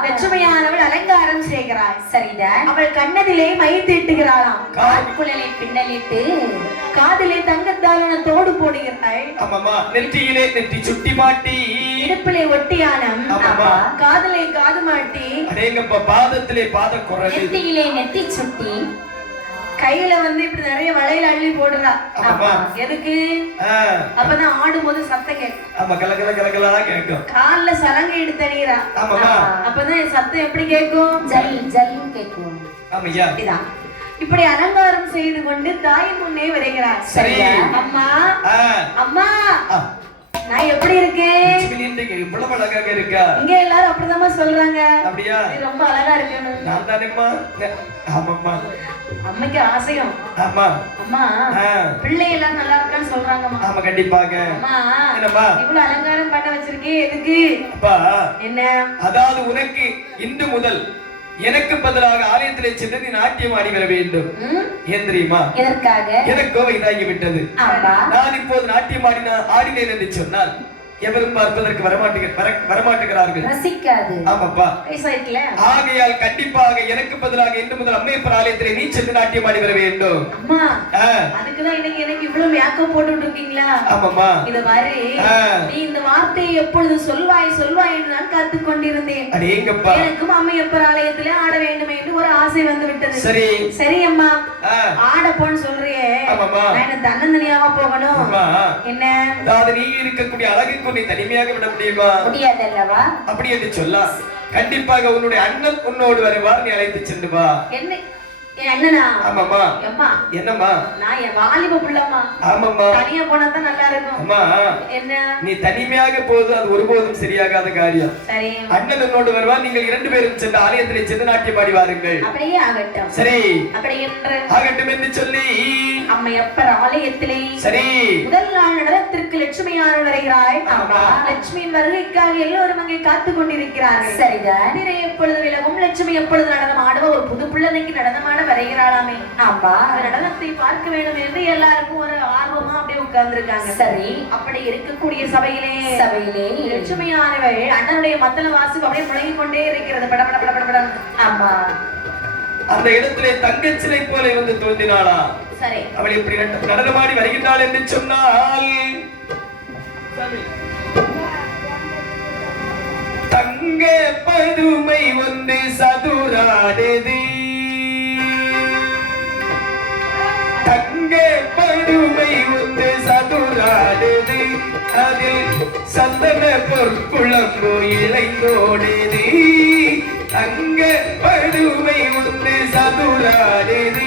லட்சுமியானவள் அலங்காரம் செய்கிறாள். சரிதான். அவள் கண்ணதிலே மை தீட்டுகிறாளாம். காற்குழலை பின்னலிட்டு காதிலே தங்கத்தாலான தோடு போடுகிறாள். ஆமாமா நெற்றியிலே நெற்றி சுட்டி மாட்டி இடுப்பிலே ஒட்டியானம். ஆமா காதிலே காது மாட்டி அடேங்கப்பா பாதத்திலே பாத குரல் நெத்தியிலே நெத்தி சுட்டி கையில வந்து இப்படி நிறைய வளையல் அள்ளி போடுறா. எதுக்கு? அப்பதான் ஆடும்போது சத்தம் கேட்கும். ஆமா, கல கல கல கலா கேட்கும். கால்ல சலங்க எடுத்து அணியறா. அப்பதான் சத்தம் எப்படி கேட்கும்? ஜல் ஜல் கேட்கும். ஆமையா. இதான் இப்படி அலங்காரம் செய்து கொண்டு தாயின் முன்னே வருகிறார். சரியா? அம்மா அம்மா நான் எப்படி இருக்கேன்? இவ்வளவு அழகாக இருக்கா? இங்க எல்லாரும் அப்படிதான் சொல்றாங்க. அப்படியா? நீ ரொம்ப அழகா இருக்கேன்னு. நான் தானேம்மா. ஆமாம்மா. அம்மைக்கு ஆசையும். ஆமா. அம்மா பிள்ளை எல்லாம் நல்லா இருக்கான்னு சொல்றாங்கம்மா. ஆமா, கண்டிப்பாக. அம்மா என்னம்மா இவ்வளவு அலங்காரம் பண்ண வச்சிருக்கே எதுக்கு? அப்பா என்ன? அதாவது உனக்கு இன்று முதல் எனக்கு பதிலாக ஆலயத்திலே சென்று நீ நாட்டியம் ஆடி வர வேண்டும். ஏன் தெரியுமா? எதற்காக? எனக்கு கோவை இதாகி விட்டது. நான் இப்போது நாட்டியம் ஆடினேன் என்று சொன்னால் எவரும் பார்ப்பதற்கு வரமாட்டுகிறார்கள். ரசிக்காது. ஆமாப்பா. ஆகையால் கண்டிப்பாக எனக்கு பதிலாக இன்று முதல் அம்மையப்பர் ஆலயத்திலே நீ சென்று நாட்டியம் ஆடி வர வேண்டும். அம்மா அதுக்குதான் இன்னைக்கு எனக்கு இவ்வளவு மேக்கப் போட்டு இருக்கீங்களா? ஆமாம்மா. இத மாதிரி நீ இந்த வார்த்தையை எப்பொழுது சொல்வாய் சொல்வாய் என்று நான் காத்து கொண்டிருந்தேன். அடேங்கப்பா. எனக்கும் அம்மையப்பர் ஆலயத்திலே ஆட வேண்டும் என்று ஒரு ஆசை வந்து விட்டது. சரி சரி அம்மா ஆட போன்னு சொல்றியே. நான் என்ன தன்னந்தனியாவா போகணும்? என்ன? அதாவது நீ இருக்கக்கூடிய அழகு உன்னை தனிமையாக விட முடியுமா? முடியாதல்லவா? அப்படி என்று சொல்ல கண்டிப்பாக உன்னுடைய அண்ணன் உன்னோடு வருவார். நீ அழைத்து சென்று வா. என்ன அண்ணனா? ஆமாம்மா. அம்மா என்னம்மா? நான் என் வாலிப புள்ளம்மா. ஆமாம்மா. தனியா போனா தான் நல்லா இருக்கும். அம்மா என்ன? நீ தனிமையாக போது அது ஒருபோதும் சரியாகாத காரியம். சரி. அண்ணன் உன்னோடு வருவார். நீங்கள் இரண்டு பேரும் சென்று ஆலயத்திலே சென்று நாட்டியம் ஆடி வாருங்கள். அப்படியே ஆகட்டும். சரி. அப்படி என்று ஆகட்டும் என்று சொல்லி அம்மையப்பர் ஆலயத்திலே சரி முதல் நாள் நடனத்திற்கு லட்சுமியார் வருகிறாய். லட்சுமியின் வருகைக்காக எல்லோரும் அங்கே காத்து கொண்டிருக்கிறார்கள். சரிதான். எப்பொழுது விலகும் லட்சுமி எப்பொழுது நடனம் ஆடுவ ஒரு புது பிள்ளைக்கு நடனமான வருகிறாளாமே. ஆமா. நடனத்தை பார்க்க வேண்டும் என்று எல்லாருக்கும் ஒரு ஆர்வமா அப்படியே உட்கார்ந்து இருக்காங்க. சரி. அப்படி இருக்கக்கூடிய சபையிலே லட்சுமியானவள் அண்ணனுடைய மத்தள வாசு அப்படியே முழங்கி கொண்டே இருக்கிறது. பட பட பட பட பட. ஆமா. அந்த இடத்திலே தங்கச்சிலை போல வந்து தோன்றினாளா? சரி. அவள் இப்படி நடனமாடி வருகின்றாள் என்று சொன்னால் தங்க பதுமை ஒன்று சதுராடுது. தங்க பதுமை ஒன்று சதுராடுது. அதில் சந்தன பொற்குழம்பு இழைந்தோடுது. தங்க பதுமை ஒன்று சதுராடுது.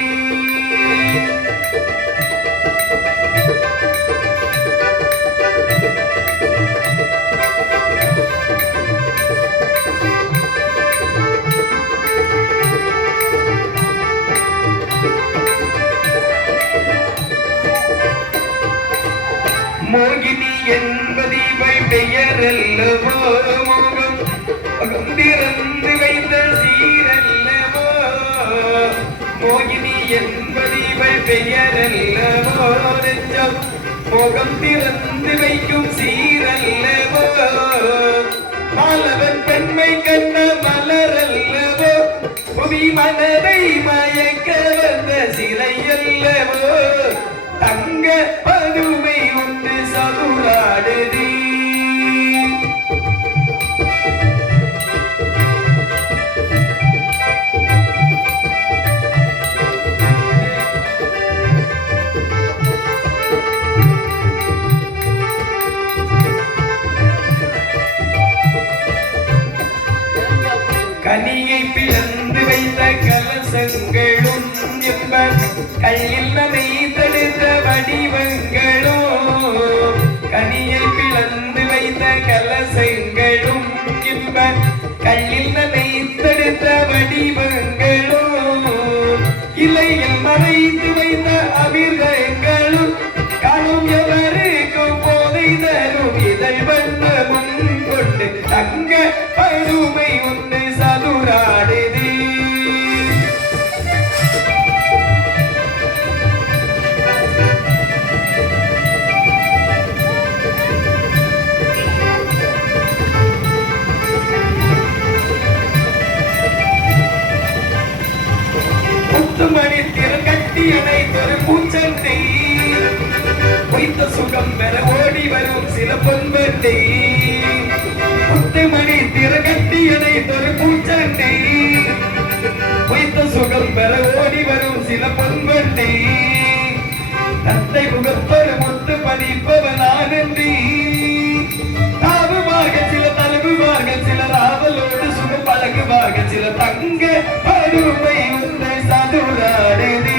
மோகினி என்பது இவள் பெயரல்லவோ, முகம் திறந்து வைத்த சீரல்லவோ. மோகினி என்பது இவள் பெயரல்லவோ, நெஞ்சம் முகம் திறந்து வைக்கும் சீரல்லவோ. மாலவன் பெண்மை கண்ட மலரல்லவோ, புவி மனதை மயக்க வந்த சிலை அல்லவோ. தங்க பதுமை ஒன்று சதுராடுது. கனியை பிளந்து வைத்த கலசங்களும் கல்லில் நனைத்தெடுத்த வடிவங்களும். கனியை பிளந்து வைத்த கலசங்களும் கல்லில் நனைத்தெடுத்த வடிவங்களும். இலையில் மறைத்து வைத்த அமிர்தங்களும் காணும் எவருக்கும் போதை தரும் இதழ் வண்ணமும் கொண்டு தங்க பதுமை ஒன்று சதுராடுது. முத்துமணி திருக்கட்டி அணைத்தொரு பூச்சண்டை, பொய்த்த சுகம் பெற ஓடி வரும் சில பொன்வண்டை. முத்துமணி திருக்கட்டி அணைத்தொரு பூச்சண்டை, பொய்த்த சுகம் பெற ஓடி வரும் சில பொன்வண்டை. தந்தை முகத்தோடு முத்து பதிப்பவன் ஆனந்தி தாவுவார்கள் சில தழுவுவார்கள் சிலர் ஆவலோடு சுகம் பழகுவார்கள் சில தங்க பருமை உன்னை சதுரானதி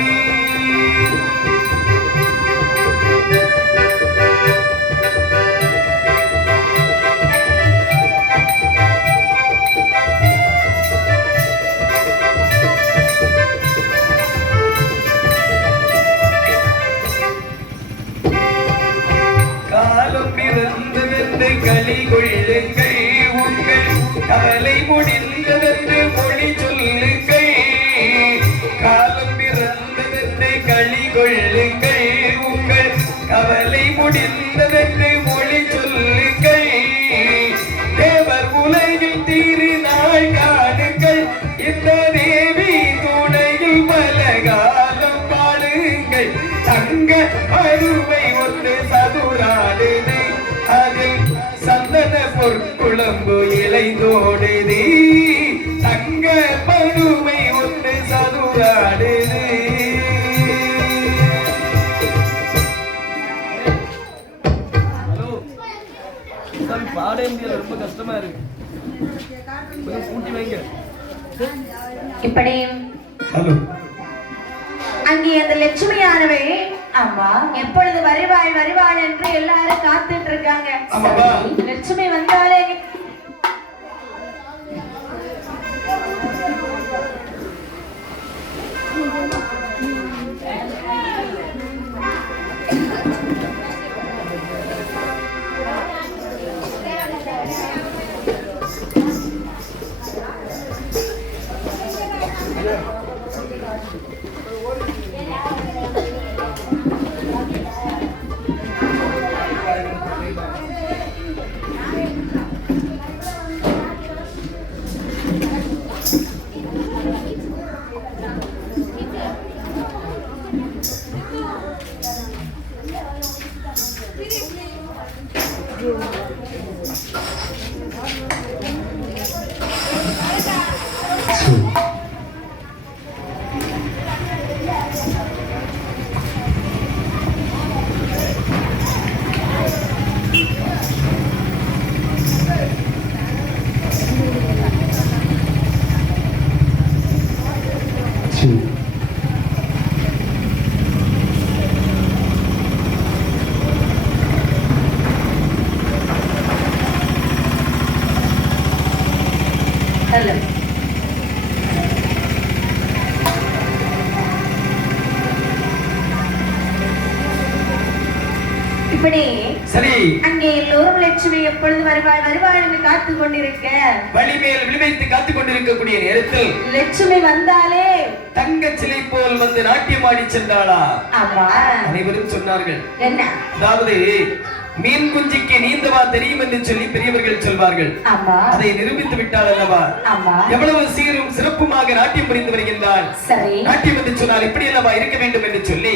களி கொள்ளுங்கள் உங்கள் கவலை முடிந்ததென்று மொழி சொல்லுங்கள் காலம் பிறந்ததென்று களி கொள்ளுங்கள் உங்கள் கவலை முடிந்ததென்று மொழி சொல்லுங்கள் தேவர் உலகில் திருநாள் காணுங்கள் இந்த தேவி துணையில் பல காலம் பாடுங்கள் தங்க அருமை ஒன்று சதுராடுது அதில் சந்தன பொற்குழம்பு இலைதோடுது தங்க படுமை ஒன்று சதுராடுது பாட முடியல ரொம்ப கஷ்டமா இருக்கு கூட்டி வைங்க இப்படி அங்கே அந்த லட்சுமியானவை ஆமா எப்பொழுது வருவாய் வருவாள் என்று எல்லாரும் காத்துட்டு இருக்காங்க லட்சுமி வந்தாலே இப்படி சரி அங்கே எல்லோரும் லட்சுமி எப்பொழுது வருவாள் வருவாள் என்று காத்து கொண்டிருக்க வழிமேல் விழிவைத்து காத்துக் கொண்டிருக்கக்கூடிய நேரத்தில் லட்சுமி வந்தாலே தங்க சிலை போல் வந்து நாட்டியமாடி சென்றாளா? ஆமா. அனைவரும் சொன்னார்கள் என்ன? அதாவது மீன் குஞ்சிக்கு நீந்தவா தெரியும் என்று சொல்லி பெரியவர்கள் சொல்வார்கள். அதை நிரூபித்து விட்டால் அல்லவா? எவ்வளவு சீரும் சிறப்புமாக நாட்டியம் புரிந்து வருகின்றாள். நாட்டியம் என்று சொன்னால் இப்படி அல்லவா இருக்க வேண்டும் என்று சொல்லி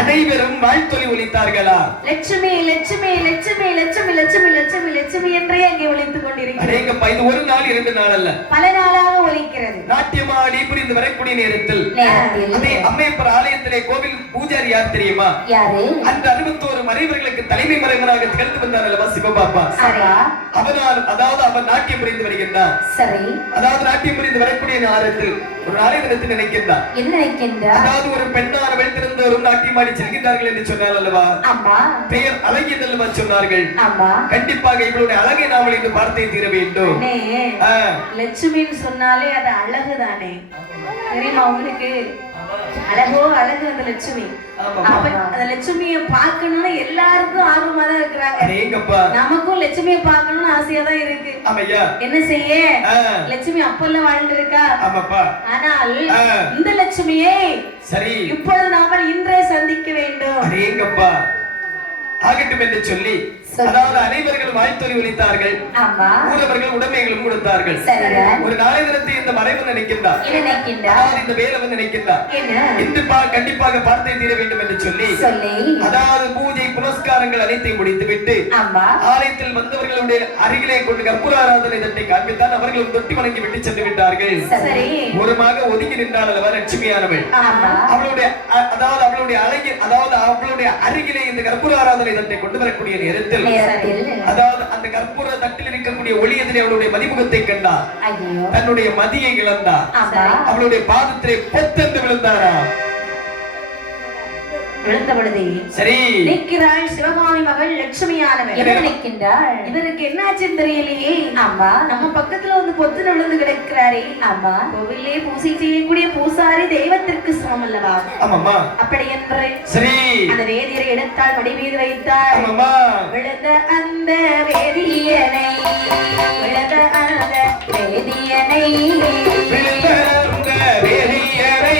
அனைவரும் வாழ்த்தொலி ஒலித்தார்களா? லட்சுமி லட்சுமி லட்சுமி லட்சுமி லட்சுமி லட்சுமி லட்சுமி என்றே அங்கே ஒலித்துக் கொண்டிருக்கிறது. இது ஒரு நாள் 2 நாள் அல்ல, பல நாளாக ஒலிக்கிறது. நாட்டியமாடி புரிந்து வரக்கூடிய நேரத்தில் அதே அம்மையப்பர் ஆலயத்திலே கோவில் பூஜாரி யார் தெரியுமா? அந்த 61 மறைவர்களுக்கு தலைமை மறைவராக திகழ்ந்து வந்தார் அல்லவா சிவபாப்பா. அதாவது அவர் நாட்டியம் புரிந்து வருகின்றார். அதாவது நாட்டியம் புரிந்து வரக்கூடிய நேரத்தில் ஒரு நாளை தினத்தில் நினைக்கின்றார். என்ன நினைக்கின்றார்? அதாவது ஒரு பெண்ணானவள் திறந்தோரும் நாட்டியமாடி செல்கின்றார்கள் என்று சொன்னார் அல்லவா? பெயர் அழகியது அல்லவா சொன்னார்கள். கண்டிப்பாக இவளுடைய அழகை நாமல் இன்று பார்த்தே தீர வேண்டும். லட்சுமின்னு சொன்னாலே அது அழகுதானே, தெரியுமா உங்களுக்கு? அழகோ அழகு அந்த லட்சுமி. அந்த லட்சுமிய பார்க்கணும்னு எல்லாருக்கும் ஆர்வமா தான் இருக்கிறாங்க. நமக்கும் லட்சுமிய பார்க்கணும்னு ஆசையா தான் இருக்கு. என்ன செய்ய, லட்சுமி அப்பெல்லாம் வாழ்ந்து இருக்கா. ஆனால் இந்த லட்சுமியை சரி இப்பொழுது நாம இன்றே சந்திக்க வேண்டும். ஆகட்டும் என்று சொல்லி அதாவது அனைவர்களும் வாழ்த்தொலி ஒலித்தார்கள். ஆமா. ஊரவர்கள் உடைமைகளும் கொடுத்தார்கள். ஒரு நாளை தினத்தை இந்த மறைவன் நினைக்கின்றார். அதாவது இந்த வேலவன் நினைக்கின்றார். இன்று கண்டிப்பாக பார்த்தே தீர வேண்டும் என்று சொல்லி அதாவது பூஜை புனஸ்காரங்கள் அனைத்தையும் முடித்துவிட்டு ஆலயத்தில் வந்தவர்களுடைய அருகிலே கொண்டு கற்பூர ஆராதனை தட்டை காண்பித்தால் அவர்களும் தொட்டி வணங்கி விட்டு சென்று விட்டார்கள். ஒருமாக ஒதுங்கி நின்றாள் அல்லவா லட்சுமியானவள். அவளுடைய அதாவது அவளுடைய அழகி அதாவது அவளுடைய அருகிலே இந்த கற்பூர ஆராதனை தட்டை கொண்டு வரக்கூடிய நேரத்தில் அதாவது அந்த கற்பூர தட்டில் இருக்கக்கூடிய ஒளி எதிரே அவளுடைய மதிமுகத்தை கண்டார். தன்னுடைய மதியை இழந்தார். அவளுடைய பாதத்திலே பொத்தென்று விழுந்தாரா. விழுந்த பொழுது சரி நிற்கிறாள் சிவகாமி மகள் லட்சுமியானவள். நிற்கின்றாள். இவருக்கு என்னாச்சுன்னு தெரியலையே. ஆமா. நம்ம பக்கத்துல வந்து பொத்துன்னு விழுந்து கிடக்கிறாரே. ஆமா. கோவிலே பூசை செய்யக்கூடிய பூசாரி தெய்வத்திற்கு சமம் அல்லவா. ஆமாம்மா. அப்படி என்று சரி அந்த வேதியரை எடுத்தால் மடி மீது வைத்தார். ஆமாம்மா. விழுந்த அந்த வேதியனை விழுந்த அந்த வேதியனை விழுந்த அந்த வேதியனை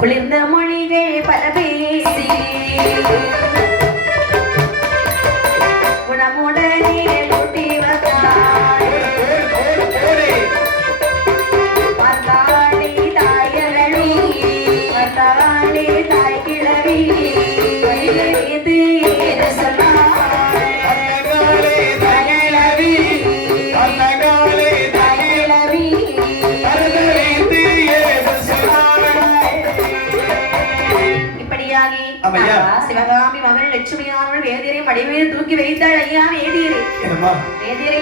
குளிர்ந்த மொழிகள் பல பேசி குணமுடனே கூட்டி வந்தாள். பார்த்தாளே தாயரளி பார்த்தாளே தாய் கிழவி இது ஏது சொன்னாள். சிவகாமி மகள் லட்சுமியானவள் வேதியரை மடிமையை தூக்கி வைத்தாள். ஐயா வேதியரே. வேதியரே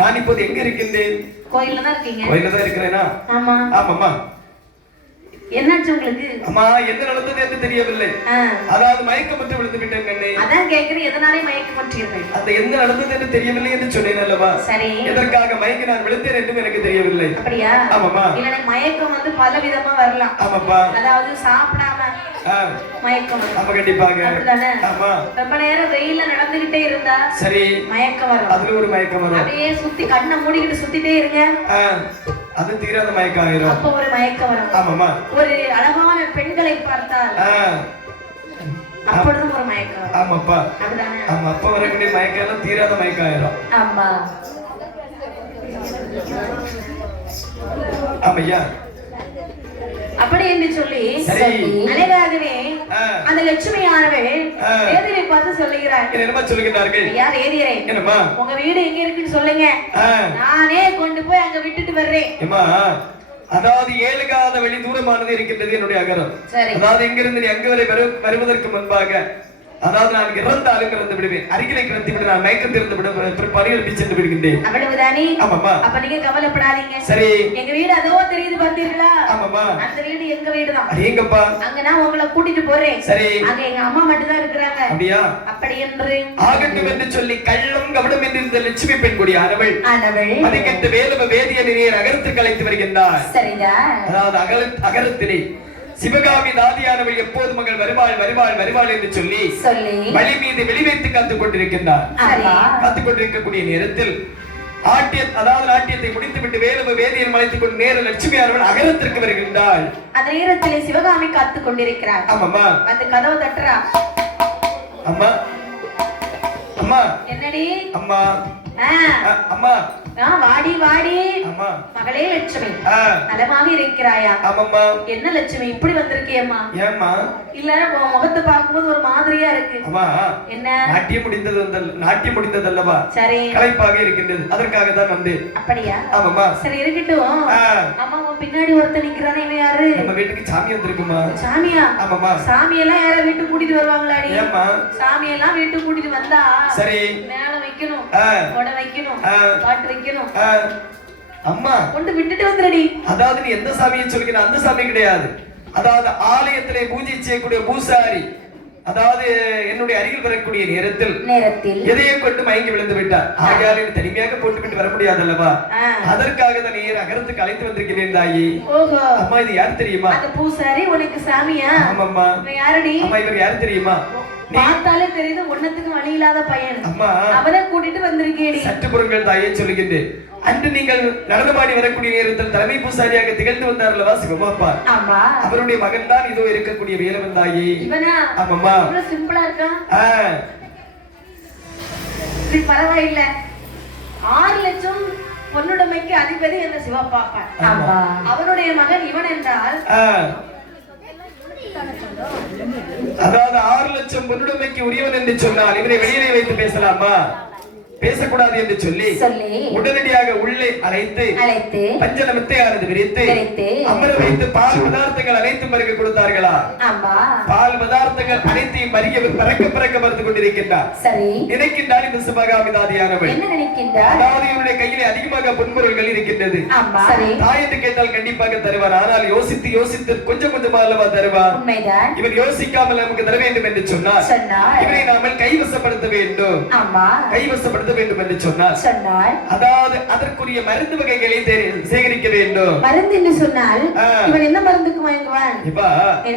நான் இப்போது எங்க இருக்கின்றேன்? கோயில்ல தான் இருக்கீங்க. கோயில்ல தான் இருக்கிறேனா? ஆமா. ஆமாம்மா. என்னாச்சு உங்களுக்கு? அம்மா என்ன நடந்தது என்று தெரியவில்லை. அதாவது மயக்கமற்று விழுந்து விட்டேன் கண்ணே. அதான் கேக்குறேன், எதனாலே மயக்கமற்றீர்கள்? அது என்ன நடந்தது என்று தெரியவில்லை என்று சொன்னேன் அல்லவா. சரி. எதற்காக மயங்கி நான் விழுந்தேன் என்று எனக்கு தெரியவில்லை. அப்படியா? ஆமாம்மா. இல்ல மயக்கம் வந்து பல விதமா வரலாம். ஆமாப்பா. அதாவது சாப்பிடாம மயக்கம் வரும். ஆமா கண்டிப்பாக. அப்படிதானே? ஆமா. ரொம்ப நேரம் வெயில்ல நடந்துகிட்டே இருந்தா சரி மயக்கம் வரும். அதுல ஒரு மயக்கம் வரும். அப்படியே சுத்தி கண்ணை மூடிக்கிட்டு சுத்திட்டே இருங்க. அது தீராத மயக்கம் ஆயிரும். அப்ப ஒரு மயக்கம் வரும். ஆமாம்மா. ஒரு அழகான பெண்களை பார்த்தால் அப்பொழுதும் ஒரு மயக்கம். ஆமாப்பா. அப்படிதானே? ஆமா அப்ப வரக்கூடிய மயக்கம் எல்லாம் தீராத மயக்கம் ஆயிரும். ஆமா. ஆமையா. அப்படி என்று சொல்லி அழகாகவே அந்த லட்சுமியானவள் வேதியரை பார்த்து சொல்லுகிறார். என்னமா சொல்லுகிறார்கள்? ஐயா வேதியரே, என்னமா உங்க வீடு எங்க இருக்குன்னு சொல்லுங்க, நானே கொண்டு போய் அங்க விட்டுட்டு வர்றேன். அதாவது 7 காத வெளி தூரமானது இருக்கின்றது என்னுடைய அகரம். அதாவது எங்கிருந்து நீ அங்கு வரை வருவதற்கு முன்பாக அதாவது நான் இறந்தாலும் இறந்து விடுவேன். அருகிலே கிடத்தி விட்டு நான் மயக்கம் திறந்து விட பரிகல்பி சென்று விடுகின்றேன். அவ்வளவுதானே? ஆமாம்மா. அப்ப நீங்க கவலைப்படாதீங்க. சரி. எங்க வீடு அதோ தெரியுது பாத்தீங்களா? ஆமாம்மா. அந்த வீடு எங்க வீடு தான். எங்கப்பா? அங்க நான் உங்களை கூட்டிட்டு போறேன். சரி. அங்க எங்க அம்மா மட்டும் தான் இருக்கிறாங்க. அப்படியா? அப்படி என்று ஆகட்டும் என்று சொல்லி கள்ளம் கவனம் என்று இந்த லட்சுமி பெண் கொடி ஆனவள் அதுக்கெட்டு வேலவ வேதிய நீர் அகரத்துக்கு அழைத்து வருகின்றார். சரிதான். அதாவது அகரத்திலே சிவகாமி தாதியானவள் எப்போது மகள் வருவாள் வருவாள் வருவாள் என்று சொல்லி வழி மீது வெளிவைத்து காத்துக் கொண்டிருக்கின்றார். காத்துக் கொண்டிருக்கக்கூடிய நேரத்தில் அதாவது நாட்டியத்தை முடித்துவிட்டு வேலவ வேதியர் மலைத்துக் கொண்டு நேர லட்சுமியானவள் அகரத்திற்கு வருகின்றாள். அந்த நேரத்திலே சிவகாமி காத்துக் கொண்டிருக்கிறார். ஆமாம்மா. அந்த கதவு தட்டுறா. அம்மா அம்மா. என்னடி? அம்மா அம்மா. வாடி வாடி. அம்மா. மகளே லட்சுமி, நலமாக இருக்கிறாயா? ஆமாம்மா. என்ன லட்சுமி இப்படி வந்திருக்கியம்மா? ஏம்மா? இல்ல உன் முகத்தை பார்க்கும்போது ஒரு மாதிரியா இருக்கு. அம்மா என்ன? நாட்டியம் முடிந்ததல்லவா? சரி. களைப்பாக இருக்கின்றது, அதற்காக தான் வந்து. அப்படியா? ஆமாம்மா. சரி இருக்கட்டும். அம்மா உன் பின்னாடி ஒருத்தன் நிக்கிறானே, இவன் யாரு? நம்ம வீட்டுக்கு சாமி வந்திருக்குமா? சாமியா? ஆமாம்மா. சாமியெல்லாம் யார வீட்டுக்கு கூட்டிட்டு வருவாங்களாடி? ஏம்மா? சாமியெல்லாம் வீட்டுக்கு கூட்டிட்டு வந்தா சரி மேல வைக்கணும், கொடை வைக்கணும், பாட்டு வைக்கணும், அம்மா கொண்டு விட்டுட்டு வந்துடுடி. அதாவது நீ எந்த சாமியை சொல்லுகிற அந்த சாமி கிடையாது. அதாவது ஆலயத்திலே பூஜை செய்யக்கூடிய பூசாரி அதாவது என்னுடைய அருகில் வரக்கூடிய நேரத்தில் எதையை கொண்டு மயங்கி விழுந்து விட்டார். ஆகையால் என்னை தனிமையாக போட்டுவிட்டு வர முடியாது அல்லவா? அதற்காக தான் நீர் அகரத்துக்கு அழைத்து வந்திருக்கிறேன் தாயி. அம்மா இது யார் தெரியுமா? அந்த பூசாரி உனக்கு சாமியா? ஆமாம்மா. யாரடி? அம்மா இவர் யார் தெரியுமா? பார்த்தாலே தெரியுது ஒன்னத்துக்கு வழி இல்லாத பையன். அம்மா அவரை கூட்டிட்டு வந்திருக்கேடி. சற்று பொருட்கள் தாயே சொல்லுகின்றேன். அன்று நீங்கள் நடனமாடி வரக்கூடிய நேரத்தில் தலைமை பூசாரியாக திகழ்ந்து வந்தார் அல்லவா சிவபாப்பா? ஆமா. அவருடைய மகன் தான் இதோ இருக்கக்கூடிய வேலவன் தாயே. இவனா? ஆமாம்மா. இவ்வளவு சிம்பிளா இருக்கா? இது பரவாயில்லை. 6 லட்சம் பொன்னுடைமைக்கு அதிபதி என்ற சிவபாப்பா. ஆமா. அவருடைய மகன் இவன் என்றால் அதாவது 6 லட்சம் பொன்னுடைமைக்கு உரியவன் என்று சொன்னால் இவரை வெளியிலே வைத்து பேசலாமா? பேசக்கூடாது என்று சொல்லி உடனடியாக உள்ளே அழைத்து பஞ்சன மெத்தையானது விரித்து அமர வைத்து பால் பதார்த்தங்கள் அனைத்தும் பருக கொடுத்தார்களா? பால் பதார்த்தங்கள் அனைத்தையும் பறக்க பறக்க மறுத்து கொண்டிருக்கின்றார். நினைக்கின்றால் இந்த சிவகாமிதாதியானவள் அதாவது இவருடைய கையிலே அதிகமாக பொன்பொருள்கள் இருக்கின்றது. தாய் என்று கேட்டால் கண்டிப்பாக தருவார். ஆனால் யோசித்து யோசித்து கொஞ்சம் கொஞ்சமா அல்லவா தருவார். இவர் யோசிக்காமல் நமக்கு தர வேண்டும் என்று சொன்னார் இவரை நாமல் கைவசப்படுத்த வேண்டும். கைவசப்படுத்த வேண்டும் என்று சொன்னார். அதாவது அதற்குரிய மருந்து வகைகளை சேகரிக்க வேண்டும். மருந்து என்று சொன்னால் இவன் என்ன மருந்துக்கு மயங்குவான்?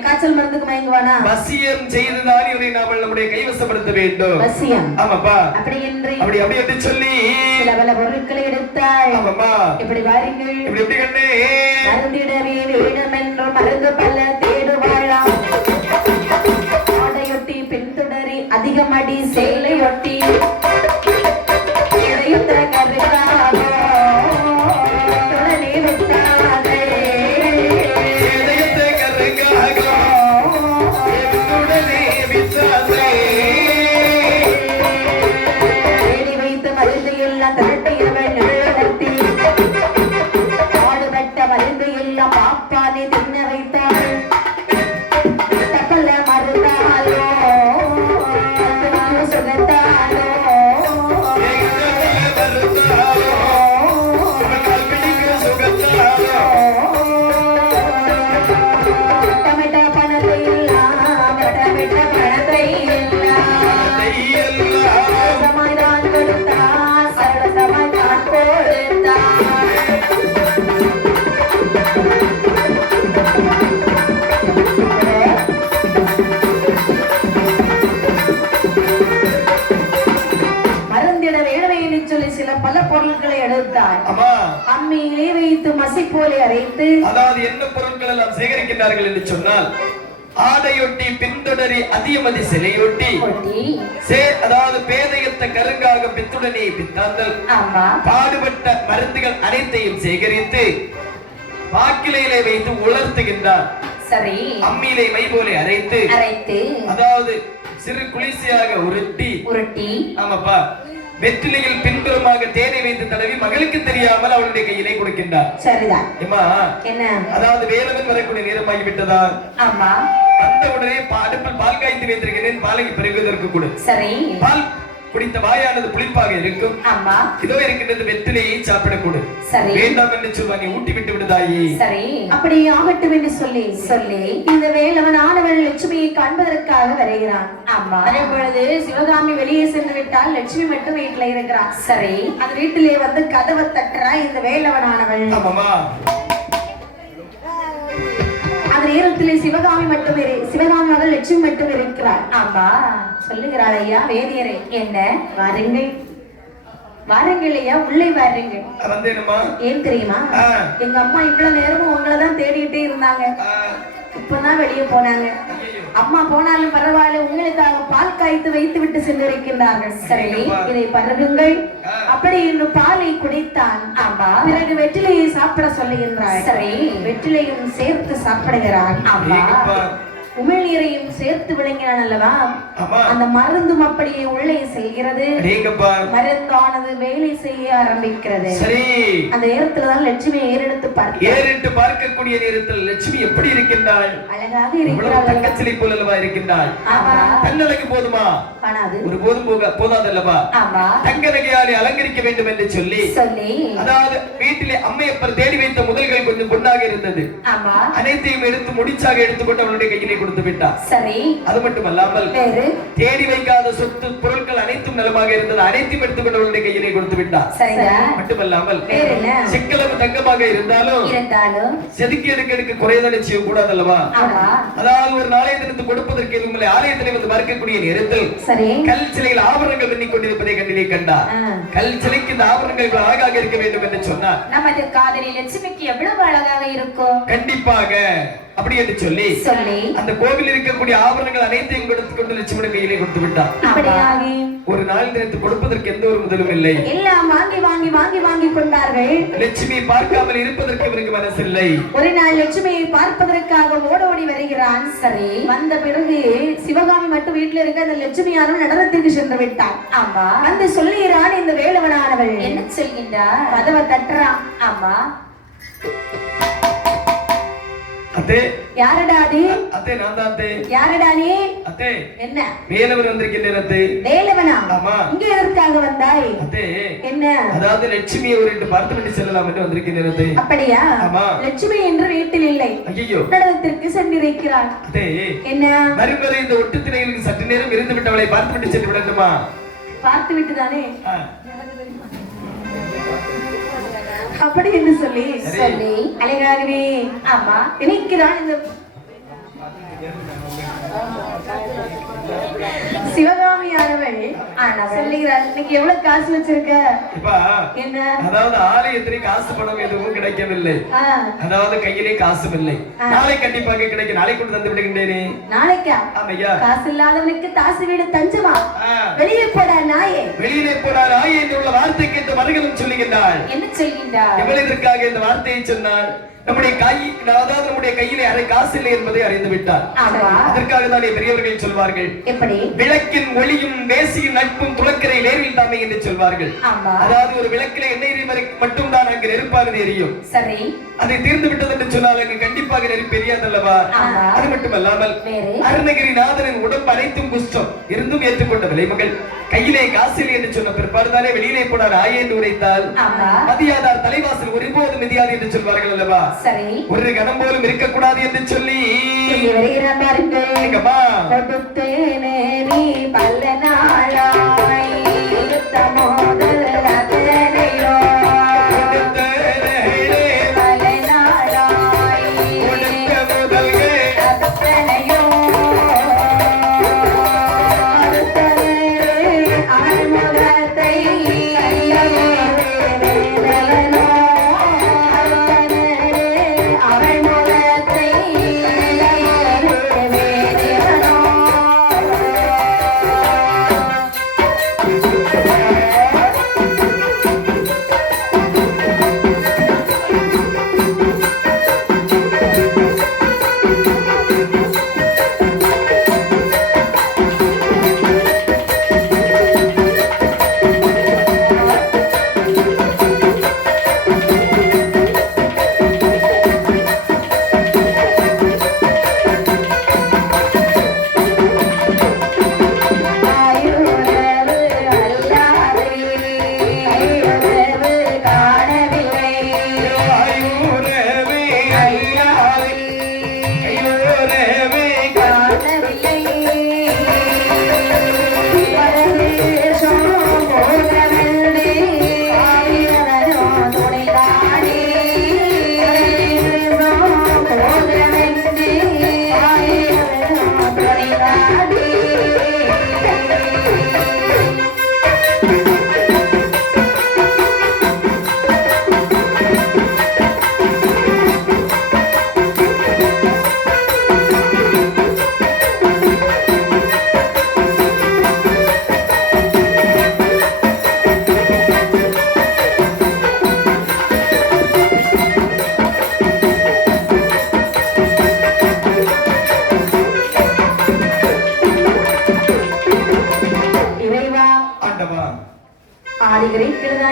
காய்ச்சல் மருந்துக்கு மயங்குவானா? வசியம் செய்துதான் இவரை நாம நம்முடைய கைவசப்படுத்த வேண்டும். வசியம்? ஆமாப்பா. அப்படி என்று சொல்லி சில பல பொருட்களை எடுத்தாய். ஆமாம்மா. இப்படி வாருங்கள். எப்படி கண்ணே? மருந்திடவே வேணும் என்று மருந்து பல தேடுவாழாம். ஆடையொட்டி பின்தொடரி அதிகமடி சேலையொட்டி அம்மியிலே வைத்து மசி போல அரைத்து அதாவது என்ன பொருட்கள் எல்லாம் சேகரிக்கிறார்கள் என்று சொன்னால் ஆடையொட்டி பின்தொடரி அதியமதி சிலையொட்டி அதாவது பேதையத்த கருங்காக பித்துடனே பித்தாந்தல் பாடுபட்ட மருந்துகள் அனைத்தையும் சேகரித்து வாக்கிலையிலே வைத்து உலர்த்துகின்றார். சரி. அம்மியிலே மை போல அரைத்து அதாவது சிறு குளிசையாக உருட்டி ஆமாப்பா வெற்றிலையில் பின்புறமாக தேனை வைத்து தடவி மகளுக்கு தெரியாமல் அவளுடைய கையிலே கொடுக்கின்றார். சரிதான். என்ன அதாவது வேலவன் வரக்கூடிய நேரமாகி விட்டதா? ஆமா. அந்த உடனே அடுப்பில் பால் காய்த்து வைத்திருக்கிறேன். பாலை பெருகுவதற்கு கொடு. சரி. பால் குடித்த வாயானது புளிப்பாக இருக்கும். ஆமா. இதோ இருக்கின்றது வெற்றிலையை சாப்பிட கொடு. சரி. வேண்டாம் என்று சொல்வா நீ ஊட்டி விட்டு விடுதாயே. சரி. அப்படி ஆகட்டும் என்று சொல்லி இந்த வேலவன் ஆனவள் லட்சுமியை காண்பதற்காக வருகிறான். ஆமா. அதே பொழுது சிவகாமி வெளியே சென்று விட்டால் லட்சுமி மட்டும் வீட்டுல இருக்கிறான். சரி. அந்த வீட்டிலே வந்து கதவை தட்டுறா இந்த வேலவன் ஆனவள். ஆமாமா. அந்த நேரத்திலே சிவகாமி மகள் லட்சுமி மட்டும் இருக்கிறார். ஆமா. சொல்லுகிறாள் ஐயா வேதியரை. என்ன? வாருங்கள் ஐயா, உள்ளே வாருங்கள். ஏன் தெரியுமா? எங்க அம்மா இவ்வளவு நேரமும் உங்களைதான் தேடிட்டே இருந்தாங்க. இப்பதான் வெளியே போனாங்க. அம்மா போனாலும் பரவாயில்ல, உங்களுக்காக பால் காய்த்து வைத்து விட்டு சென்றிருக்கின்றார்கள். சரி, இதை பருகுங்கள். அப்படி இன்று பாலை குடித்தான். ஆமா. பிறகு வெற்றிலையை சாப்பிட சொல்லுகின்றார். சரி. வெற்றிலையும் சேர்த்து சாப்பிடுகிறார். ஆமா. உமிழ்நீரையும் சேர்த்து விளங்கினான் அல்லவா, அந்த மருந்தும் அப்படியே உள்ளே செல்கிறது. மருந்தானது வேலை செய்ய ஆரம்பிக்கிறது. அந்த நேரத்துலதான் லட்சுமி ஏறெடுத்து பார்க்கக்கூடிய நேரத்தில் லட்சுமி எப்படி இருக்கின்றாள்? அழகாக இருக்கிறாள். தங்கச்சிலை போலவா இருக்கின்றாள். தன்னழகு போதுமா? ஒரு போதும் போதாதல்லவா? தங்க நகையாலே அலங்கரிக்க வேண்டும் என்று சொல்லி அதாவது வீட்டிலே அம்மையப்பர் தேடி வைத்த முதல்கள் கொஞ்சம் பொன்னாக இருந்தது. அனைத்தையும் எடுத்து முடிச்சாக எடுத்துக்கொண்டு அவனுடைய கையிலே கொடுத்து விட்டார். சரி, அது மட்டுமல்லாமல் தேடி வைக்காத சொத்து பொருட்கள் அனைத்தும் நலமாக இருந்தது. அனைத்தையும் எடுத்துக்கொண்டு அவனுடைய கையிலே கொடுத்து விட்டார். மட்டுமல்லாமல் சிக்கலவு தங்கமாக இருந்தாலும் செதுக்கி எடுக்க குறையதான செய்ய கூடாதல்லவா? அதாவது ஒரு நாளைய தினத்து கொடுப்பதற்கு எதுவும் இல்லை. ஆலயத்திலே வந்து மறுக்கக்கூடிய நேரத்தில் கல் சிலையில் ஆபரணங்கள் எண்ணிக் கொண்டிருப்பதை கண்டிலே கண்டார். கல் சிலைக்கு இந்த ஆபரணங்கள் அழகாக இருக்க வேண்டும் என்று சொன்னார். நமது காதலி லட்சுமிக்கு எவ்வளவு அழகாக இருக்கும். கண்டிப்பாக அப்படி என்று சொல்லி அந்த கோவில் இருக்கக்கூடிய ஆபரணங்கள் அனைத்தையும் கொடுத்து கொண்டு லட்சுமி கையிலே கொடுத்து விட்டார். ஒரு நாள் நேரத்து கொடுப்பதற்கு எந்த ஒரு முதலும் இல்லை. எல்லாம் வாங்கி வாங்கி வாங்கி வாங்கி கொண்டார்கள். லட்சுமி பார்க்காமல் இருப்பதற்கு இவருக்கு மனசில்லை. ஒரு நாள் லட்சுமியை பார்ப்பதற்காக ஓடோடி வருகிறான். சரி, வந்த பிறகு சிவகாமி மட்டும் வீட்டில் இருக்க அந்த லட்சுமி யாரும் நடனத்திற்கு சென்று விட்டார். ஆமா, வந்து சொல்லுகிறான் இந்த வேலவனானவள். என்ன சொல்கின்றார்? கதவை தட்டுறான். ஆமா, அத்தே யாரடா அது? அத்தே நான் தான் அத்தே. யாரடா நீ? அத்தே என்ன வேலவன் வந்திருக்கின்றேன் அத்தே. வேலவனா? ஆமா. இங்க எதற்காக வந்தாய்? அத்தே என்ன அதாவது லட்சுமியை ஒரு பார்த்து விட்டு செல்லலாம் என்று வந்திருக்கின்றேன் அத்தே. அப்படியா? ஆமா. லட்சுமி என்று வீட்டில் இல்லை. ஐயோ, நடனத்திற்கு சென்றிருக்கிறார். அத்தே என்ன மறுமுறை இந்த ஒட்டுத்திரைகளுக்கு சற்று நேரம் இருந்து விட்டு அவளை பார்த்து விட்டு சென்று விடட்டுமா? பார்த்து விட்டு தானே அப்படி என்று சொல்லி அழகாகவே ஆமா நினைக்கிறான். இந்த சிவகாமியானவள் சொல்லுகிறாள், இன்னைக்கு எவ்வளவு காசு வச்சிருக்க? என்ன அதாவது ஆலயத்திலே காசு பணம் எதுவும் கிடைக்கவில்லை. அதாவது கையிலே காசும் இல்லை. நாளை கண்டிப்பாக கிடைக்கும். நாளை கொண்டு தந்து விடுகின்றேனே. நாளைக்கா? ஆமையா. காசு இல்லாதவனுக்கு தாசு வீடு தஞ்சமா? வெளியே போடா நாயே. வெளியே போடா நாயே என்று உள்ள வார்த்தை கேட்டு மறுகளும் சொல்லுகின்றாள். என்ன சொல்கின்றாள்? எவ்வளவிற்காக இந்த வார்த்தையை சொன்னாள்? நம்முடைய அதாவது நம்முடைய கையிலே அரை காசு இல்லை என்பதை அறிந்து விட்டார். அதற்காக தானே பெரியவர்கள் சொல்வார்கள், எப்படி விளக்கின் ஒளியும் வேசியின் நட்பும் துளக்கரை நேரில் தாமே என்று சொல்வார்கள். அதாவது ஒரு விளக்கில எண்ணெய் மட்டும் தான் அங்கு நெருப்பானது எரியும். சரி, அதை தீர்ந்து விட்டது என்று சொன்னால் அங்கு கண்டிப்பாக நெருப்பு எரியாதல்லவா? அது மட்டுமல்லாமல் அருணகிரிநாதரின் உடம்பு அனைத்தும் குஷ்டம் இருந்தும் ஏற்றுக்கொண்ட விலைமகள் கையிலே காசு இல்லை என்று சொன்ன பிற்பாடுதானே வெளியிலே போனார் ஆயே என்று உரைத்தால் மதியாதார் தலைவாசல் ஒருபோதும் மிதியாது என்று சொல்வார்கள் அல்லவா? சரி, ஒரு கணம் போலும் இருக்கக்கூடாது என்று சொல்லி பல நாளாய்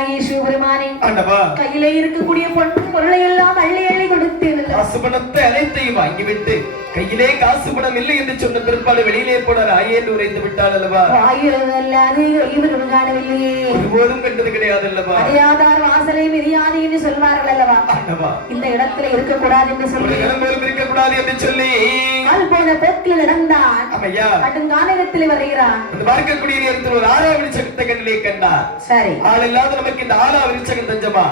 நாயகி சிவபெருமானே கையிலே இருக்கக்கூடிய பொன் பொருளை எல்லாம் அள்ளி அள்ளி கொடுத்தேன். காசு பணத்தை அனைத்தையும் வாங்கிவிட்டு கையிலே காசு பணம் இல்லை என்று சொன்ன பிற்பாடு வெளியிலே போன ராயே என்று உரைத்து விட்டாள் அல்லவா? வாயிலல்லாது இவரும் காணவில்லையே, ஒருபோதும் கண்டது கிடையாது அல்லவா? அறியாதார் வாசலை மிதியாது என்று சொல்வார்கள் அல்லவா? இந்த இடத்துல இருக்கக்கூடாது என்று சொல்லி இருக்கக்கூடாது என்று சொல்லி ஆள் போன போக்கில் நடந்தான். கடுங்கானகத்திலே வருகிறான். பார்க்கக்கூடிய நேரத்தில் ஒரு ஆறா விருட்சகத்தை கண்ணிலே கண்டார். சரி, ஆள் இல்லாத நமக்கு இந்த ஆறா விருட்சகம் தஞ்சமா,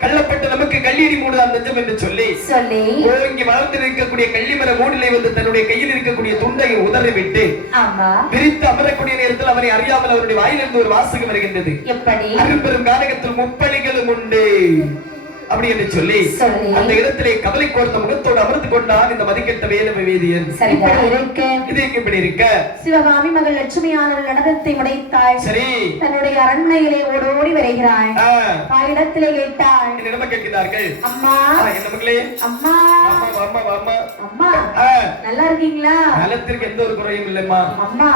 கள்ளப்பட்டு நமக்கு கல்லீரி மூடுதான் தஞ்சம் என்று சொல்லி இங்கே வளர்ந்து இருக்கக்கூடிய கள்ளிமர மூடிலே வந்து தன்னுடைய கையில் இருக்கக்கூடிய துண்டை உதறி விட்டு பிரித்து அமரக்கூடிய நேரத்தில் அவனை அறியாமல் அவருடைய வாயிலிருந்து ஒரு வாசகம் வருகின்றது. அரும்பெரும் கானகத்தில் முப்பலிகளும் உண்டு அப்படி என்று சொல்லி அந்த இடத்திலே கவலை கோர்ந்த முகத்தோடு அமர்ந்து கொண்டான் இந்த மதிக்கெட்ட வேலவ வேதியன். இது இப்படி இருக்க சிவகாமி மகள் லட்சுமியானவள் நடனத்தை உடைத்தாள். சரி, தன்னுடைய அரண்மனையிலே ஓடோடி வருகிறாள். இடத்திலே கேட்டாள். என்னிடம் கேட்கிறார்கள், அம்மா என்ன மகளே, அம்மா அம்மா அம்மா அம்மா நல்லா இருக்கீங்களா? நலத்திற்கு எந்த ஒரு குறையும் இல்லைம்மா. அம்மா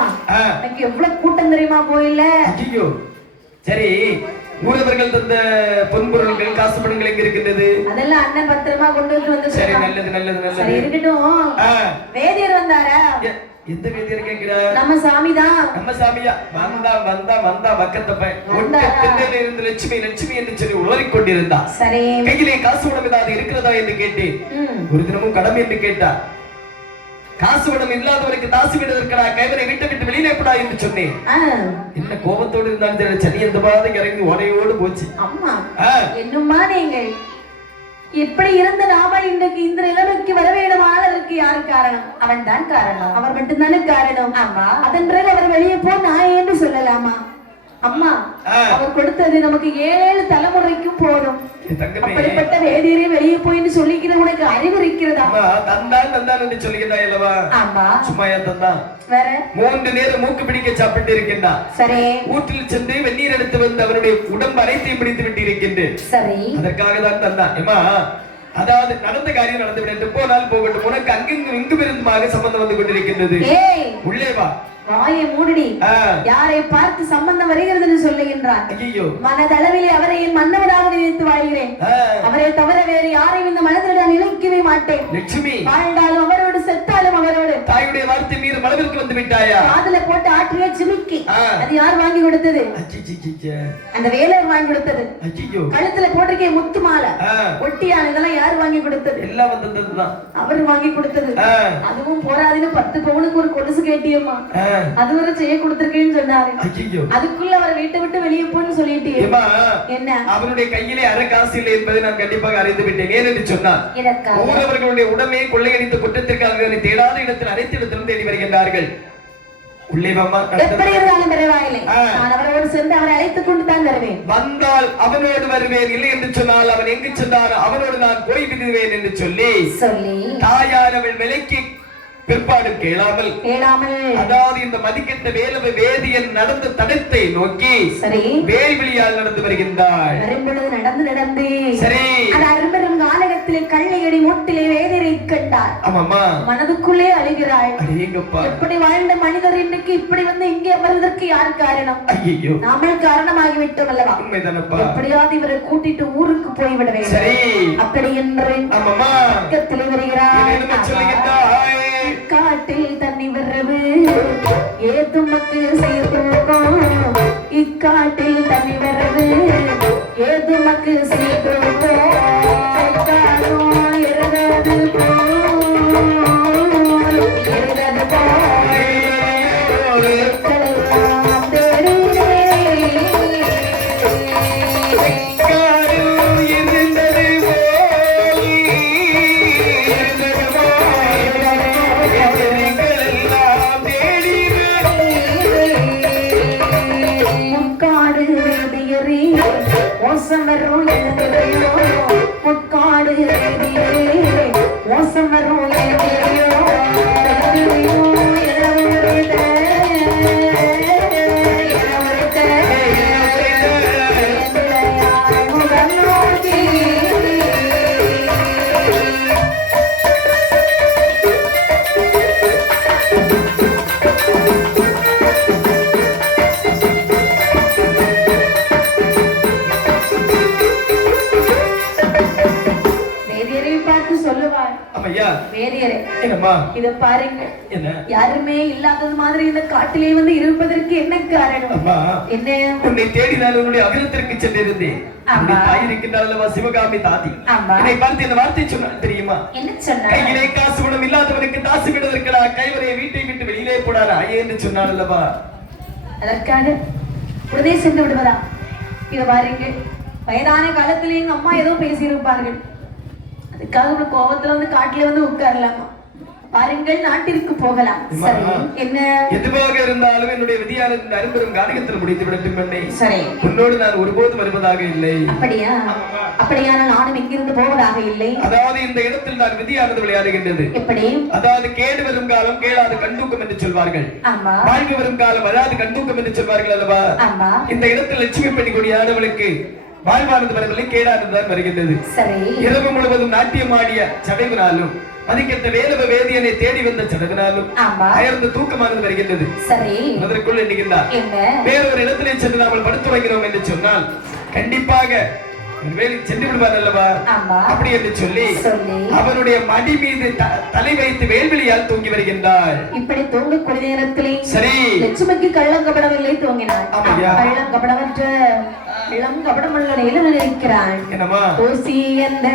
எனக்கு எவ்வளவு கூட்டம் தெரியுமா கோயில்ல? ஐயோ, சரி, ஊரவர்கள் தந்த பொன்பொருள்கள் காசு பணங்கள் எங்க இருக்கின்றது? அதெல்லாம் அண்ணன் பத்திரமா கொண்டு வந்து. சரி, நல்லது நல்லது நல்லது. சரி இருக்கட்டும். வேதியர் வந்தாரா? எந்த வேதியர் கேக்குறா? நம்ம சாமிதான். நம்ம சாமியா? வந்தா வந்தா வந்தா பக்கத்தப்ப ஒட்டத்திலே இருந்து லட்சுமி லட்சுமி என்று சொல்லி உளறிக் கொண்டிருந்தா. சரி, கையிலே காசு பணம் ஏதாவது இருக்கிறதா என்று கேட்டேன். ஒரு தினமும் கடன் என்று கேட்டா. காசு பணம் இல்லாதவருக்கு தாசு விடுவதற்கடா கைவரை விட்டு விட்டு வெளியிலே போடா என்று சொன்னேன். என்ன கோபத்தோடு இருந்தாலும் சனி அந்த பாதை இறங்கி உடையோடு போச்சு. அம்மா என்னம்மா நீங்கள் எப்படி இருந்த நாம இன்றைக்கு இந்த நிலைமைக்கு வர வேண்டுமானால் அதற்கு யாரு காரணம்? அவன் தான் காரணம். அவர் மட்டும்தானே காரணம். ஆமா, அதன் பிறகு அவர் வெளியே போ நான் என்று சொல்லலாமா? அம்மா அவர் கொடுத்தது நமக்கு 7 தலைமுறைக்கும் போதும். அப்படிப்பட்ட வேதியரை வெளியே போயின்னு சொல்லிக்கிற உனக்கு அறிவு இருக்கிறதா? தந்தான் தந்தான் என்று சொல்லுகிறாய் அல்லவா? ஆமா, சும்மாயா தந்தான்? வேற 3 நேரம் மூக்கு பிடிக்க சாப்பிட்டு இருக்கின்றார். சரி, ஊற்றில் சென்று வெந்நீர் எடுத்து வந்து அவருடைய உடம்பு அனைத்தையும் பிடித்து விட்டு இருக்கின்றேன். சரி, அதற்காக தான் தந்தான். ஏமா, அதாவது நடந்த காரியம் நடந்து விட்டு போனால் போகட்டும், உனக்கு அங்கெங்கும் இங்கும் இருந்துமாக சம்பந்தம் வந்து கொண்டிருக்கின்றது. உள்ளே வா. வாயை மூடி. யாரை பார்த்து சம்பந்தம் வருகிறது சொல்லுகின்றார். மனதளவிலே அவரை என் மன்னவனாக நினைத்து வாழ்கிறேன். அவரை தவிர வேறு யாரையும் இந்த மனதில் நான் நினைக்கவே மாட்டேன். லட்சுமி வாழ்ந்தாலும் அவரோடு, செத்தாலும் அவரோடு. தாயுடைய வார்த்தை மீது மனதிற்கு வந்து விட்டாயா? காதுல போட்டு ஆற்றிய சிமிக்கி. அது யார் வாங்கி கொடுத்தது? அந்த வேலவர் வாங்கி கொடுத்தது. கழுத்துல போட்டிருக்கே முத்து மாலை, ஒட்டியான, இதெல்லாம் யார் வாங்கி கொடுத்தது? எல்லாம் வந்ததுதான் அவர் வாங்கி கொடுத்தது. அதுவும் போராதுன்னு 10 பவுனுக்கு ஒரு கொலுசு கேட்டியம்மா. அது வரை செய்ய கொடுத்திருக்கேன்னு சொன்னாரு. அதுக்குள்ள அவர் வீட்டை விட்டு வெளியே போன்னு சொல்லிட்டு என்ன அவருடைய கையிலே அரை காசு இல்லை என்பதை நான் கண்டிப்பாக அறிந்து விட்டேன். ஏனென்று சொன்னார், ஊரவர்களுடைய உடமையை கொள்ளையடித்த குற்றத்திற்காக தேடாத இடத்தில் அனைத்து இடத்திலும் தேடி வருகின்றார்கள். உள்ளே வாமா. எப்படி இருந்தாலும் பரவாயில்லை, நான் அவரோடு சென்று அவரை அழைத்துக் கொண்டு தான் வருவேன். வந்தால் அவனோடு வருவேன், இல்லை என்று சொன்னால் அவன் எங்கு சென்றார் அவனோடு நான் போய் விடுவேன் என்று சொல்லி தாயார் அவள் விலைக்கு பிற்பாடு கேளாமல் அதாவது இந்த மதிக்கெட்ட வேலவ வேதியன் நடந்த தடத்தை நோக்கி வேல்விழியால் நடந்து வருகின்றாள். நடந்து நடந்து சரி, அரும்பெரும் கானகத்திலே கள்ளையடி மூட்டிலே வேதியரை கண்டார். ஆமாமா, மனதுக்குள்ளே அழுகிறாள். எப்படி வாழ்ந்த மனிதர் இன்னைக்கு இப்படி வந்து இங்கே அமர்வதற்கு யார் காரணம்? ஐயோ, நாமல் காரணமாகிவிட்டோம் அல்லவா? எப்படியாவது இவரை கூட்டிட்டு ஊருக்கு போய்விட வேண்டும். அப்படி என்று பக்கத்திலே வருகிறார். காட்டில் தண்ணி வர்றது ஏதுமக்கு செய்தோம், இக்காட்டில் தண்ணி வர்றது ஏதுமக்கு செய்தோம். மோசம் வரும் முக்காடு மோசம் வரும் வேதியரே என்னம்மா இத பாருங்க என்ன யாருமே இல்லாதது மாதிரி இந்த காட்டிலே வந்து இருப்பதற்கு என்ன காரணம் அம்மா என்ன உன்னை தேடி நான் உன்னுடைய அகிலத்திற்கு சென்றிருந்தேன் தாய் இருக்கின்றாளவா சிவகாமி தாதி என்னை பார்த்து இந்த வார்த்தை சொன்ன தெரியுமா என்ன சொன்ன கையிலே காசு குணம் இல்லாதவனுக்கு தாசு கிடதற்கடா கைவரையை வீட்டை விட்டு வெளியிலே போடாரா என்று சொன்னாள் அல்லவா அதற்காக உடனே சென்று விடுவதா இத பாருங்க வயதான காலத்துல எங்க அம்மா ஏதோ பேசியிருப்பார்கள் அதுக்காக ஒரு கோபத்துல வந்து காட்டுல வந்து உட்காரலாமா பாருங்கள் நாட்டிற்கு போகலாம் சரி என்ன எதுவாக இருந்தாலும் என்னுடைய விதியானது இந்த அரும்பெரும் காரியத்தில் முடித்து விடட்டும் பெண்ணே சரி உன்னோடு நான் ஒருபோதும் வருவதாக இல்லை அப்படியா அப்படியான நானும் எங்கிருந்து போவதாக இல்லை அதாவது இந்த இடத்தில் நான் விதியானது விளையாடுகின்றது எப்படி அதாவது கேடு வரும் காலம் கேளாது கண்டூக்கம் என்று சொல்வார்கள் ஆமா வாழ்வு வரும் காலம் அதாவது கண்டூக்கம் என்று சொல்வார்கள் அல்லவா ஆமா இந்த இடத்தில் லட்சுமி பெண்ணி கொடியானவளுக்கு வாழ்வானது வரவில்லை கேடானதுதான் வருகின்றது சரி இரவு முழுவதும் நாட்டியம் ஆடிய சடைவினாலும் மதிக்கத்த வேலவ வேதியனை தேடி வந்த சடவினாலும் அயர்ந்து தூக்கமானது வருகின்றது சரி அதற்குள் எண்ணுகின்றார் வேறொரு இடத்திலே சென்று நாமல் படுத்துறங்கிறோம் என்று சொன்னால் கண்டிப்பாக சென்று விடுவார் அல்லவா அப்படி என்று சொல்லி அவனுடைய மடி மீது தலை வைத்து வேல்வெளியால் தூங்கி வருகின்றார் இப்படி தூங்கக்கூடிய நேரத்திலே சரி லட்சுமிக்கு கள்ளம் கபடவில்லை தூங்கினார் கள்ளம் கபடமற்ற இளம் கபடமுள்ள நிலையில் நினைக்கிறான் என்னமா ஓசி என்ற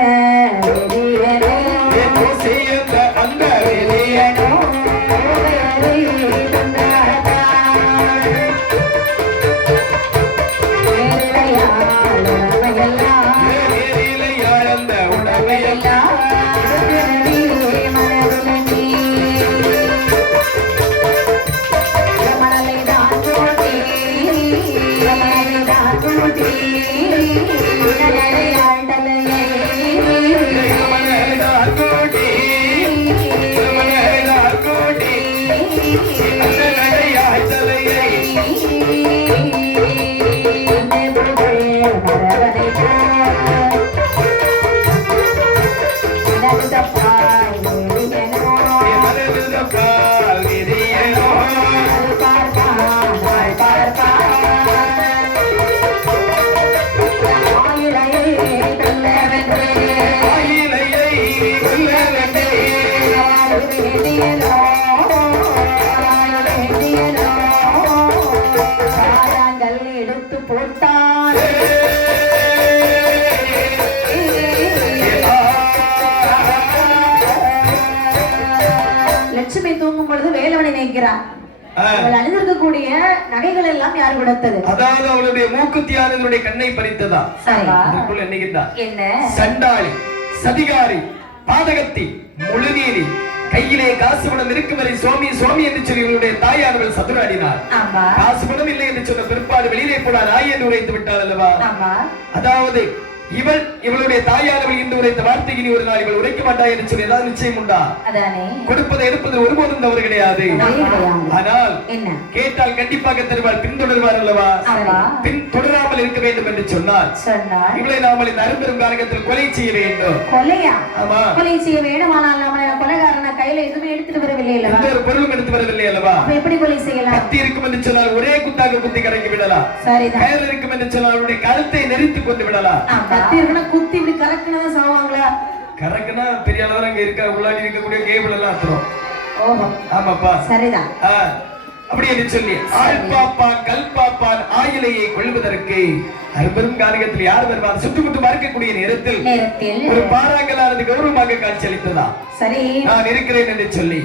அந்த வெளியனோ எடுத்து போட்டான் லட்சுமி தூங்கும் பொழுது வேலவனை நினைக்கிறார் அணிந்திருக்கக்கூடிய நகைகள் எல்லாம் யார் கொடுத்தது அதாவது அவளுடைய மூக்குத்தியானவருடைய கண்ணை பறித்ததா என்ன சண்டாளி சதிகாரி பாதகத்தி முழுநீரி கையிலே காசு பணம் இருக்கும் வரை சுவாமி சுவாமி என்று சொல்லி இவருடைய தாயானவள் சதுராடினார் காசு பணம் இல்லை என்று சொன்ன பிற்பாடு வெளியிலே போட நாய் என்று உரைத்து விட்டாள் அல்லவா அதாவது இவளுடைய தாயானவள் இன்று உரைத்த வார்த்தைக்கு நீ ஒரு நாள் இவள் உரைக்க மாட்டாய் என்று சொல்லி ஏதாவது நிச்சயம் உண்டா கொடுப்பதை எடுப்பது ஒருபோதும் தவறு கிடையாது ஆனால் கேட்டால் கண்டிப்பாக தருவாள் பின்தொடர்வார் அல்லவா பின் தொடராமல் இருக்க வேண்டும் என்று சொன்னால் இவளை நாமல் இந்த அரும்பெரும் காரகத்தில் கொலை செய்ய வேண்டும் கொலை செய்ய வேண்டும் ஆனால் நாம கொலைகாரன கையில எதுவுமே எடுத்துட்டு வரவில்லை அல்லவா எந்த ஒரு பொருளும் எடுத்து வரவில்லை அல்லவா எப்படி கொலை செய்யலாம் கத்தி இருக்கும் என்று சொன்னால் ஒரே குத்தாக குத்தி கரைக்கு விடலாம் கயிறு இருக்கும் என்று சொன்னால் அவருடைய கழுத்தை நெரித்து கொண்டு விடலாம் கத்தி இருக்குன்னா குத்தி இப்படி கறக்குனதா சாவாங்களா கறக்குனா பெரிய அளவுல அங்க இருக்க உள்ளாடி இருக்கக்கூடிய கேபிள் எல்லாம் அத்துறோம் ஆமாப்பா சரிதான் அப்படி என்று சொல்லி ஆள் பாப்பான் கல் பாப்பான் ஆயிலையை கொள்வதற்கு அரும்பெரும் காரியத்தில் யார் வருவார் சுட்டுமுட்டு மறுக்கக்கூடிய நேரத்தில் ஒரு பாறாங்கலானது கௌரவமாக காட்சி அளித்ததா சரி நான் இருக்கிறேன் என்று சொல்லி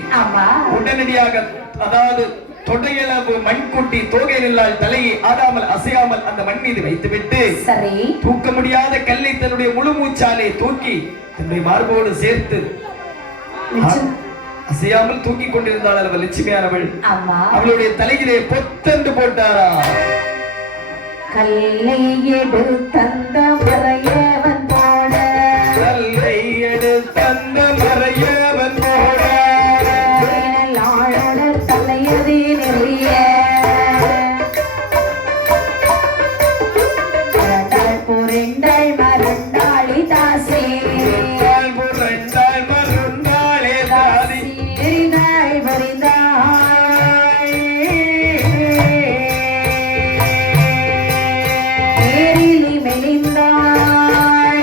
உடனடியாக அதாவது தொடையளவு மண் கூட்டி தோகை நில்லால் தலையை ஆடாமல் அசையாமல் அந்த மண் மீது வைத்துவிட்டு தூக்க முடியாத கல்லை தன்னுடைய முழு மூச்சாலே தூக்கி தன்னுடைய மார்போடு சேர்த்து அசையாமல் தூக்கி கொண்டிருந்தாள் அவள் லட்சுமியானவள் அவளுடைய தலையிலே பொத்தென்று போட்டாரா கல்லை எடுத்தந்த மறையவன் போட கல்லை எடுத்தந்த மறையவன் போட தலையதே நிறைய புரண்டாள் மருண்டாளி தாசே புரண்டாள் மருண்டாளே தாசி எரிந்தாள் வரிந்தாள் ஏரிலி மெலிந்தாள்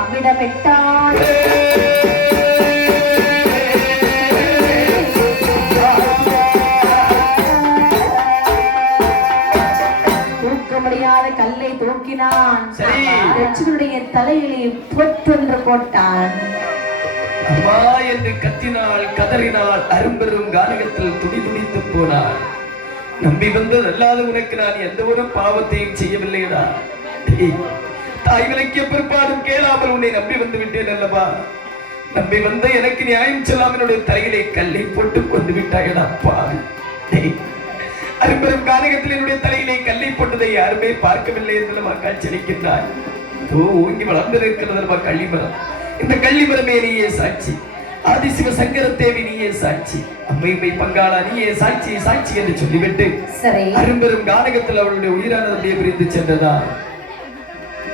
அவ்விடமிட்டான் தூக்க முடியாத கல்லை தூக்கினான் லட்சுமணுடைய தலையிலே பொட்டொன்று போட்டான் அம்மா என்று கத்தினாள் கதறினாள் அரும்பெரும் கானகத்தில் துடிதுடித்து போனாள் நம்பி வந்தது அல்லாத உனக்கு நான் எந்த ஒரு பாவத்தையும் செய்யவில்லைடா தாய் விலக்கிய பிற்பாடும் கேளாமல் உன்னை நம்பி வந்து விட்டேன் அல்லவா நம்பி வந்த எனக்கு நியாயம் சொல்லாமல் என்னுடைய தலையிலே கல்லை போட்டு கொண்டு விட்டாயடா பாவி அரும்பெரும் கானகத்தில் என்னுடைய தலையிலே கல்லை போட்டதை யாருமே பார்க்கவில்லை என்று காட்சியளிக்கின்றாய் ஓங்கி வளர்ந்திருக்கிறது கள்ளிமரம் இந்த கள்ளிமரமே நீயே சாட்சி ஆதிசிவ சங்கர தேவி நீயே சாட்சி அம்மையை பங்காளா நீயே சாட்சி சாட்சி என்று சொல்லிவிட்டு அரும்பெரும் கானகத்தில் அவளுடைய உயிரானது அப்படியே பிரிந்து சென்றதா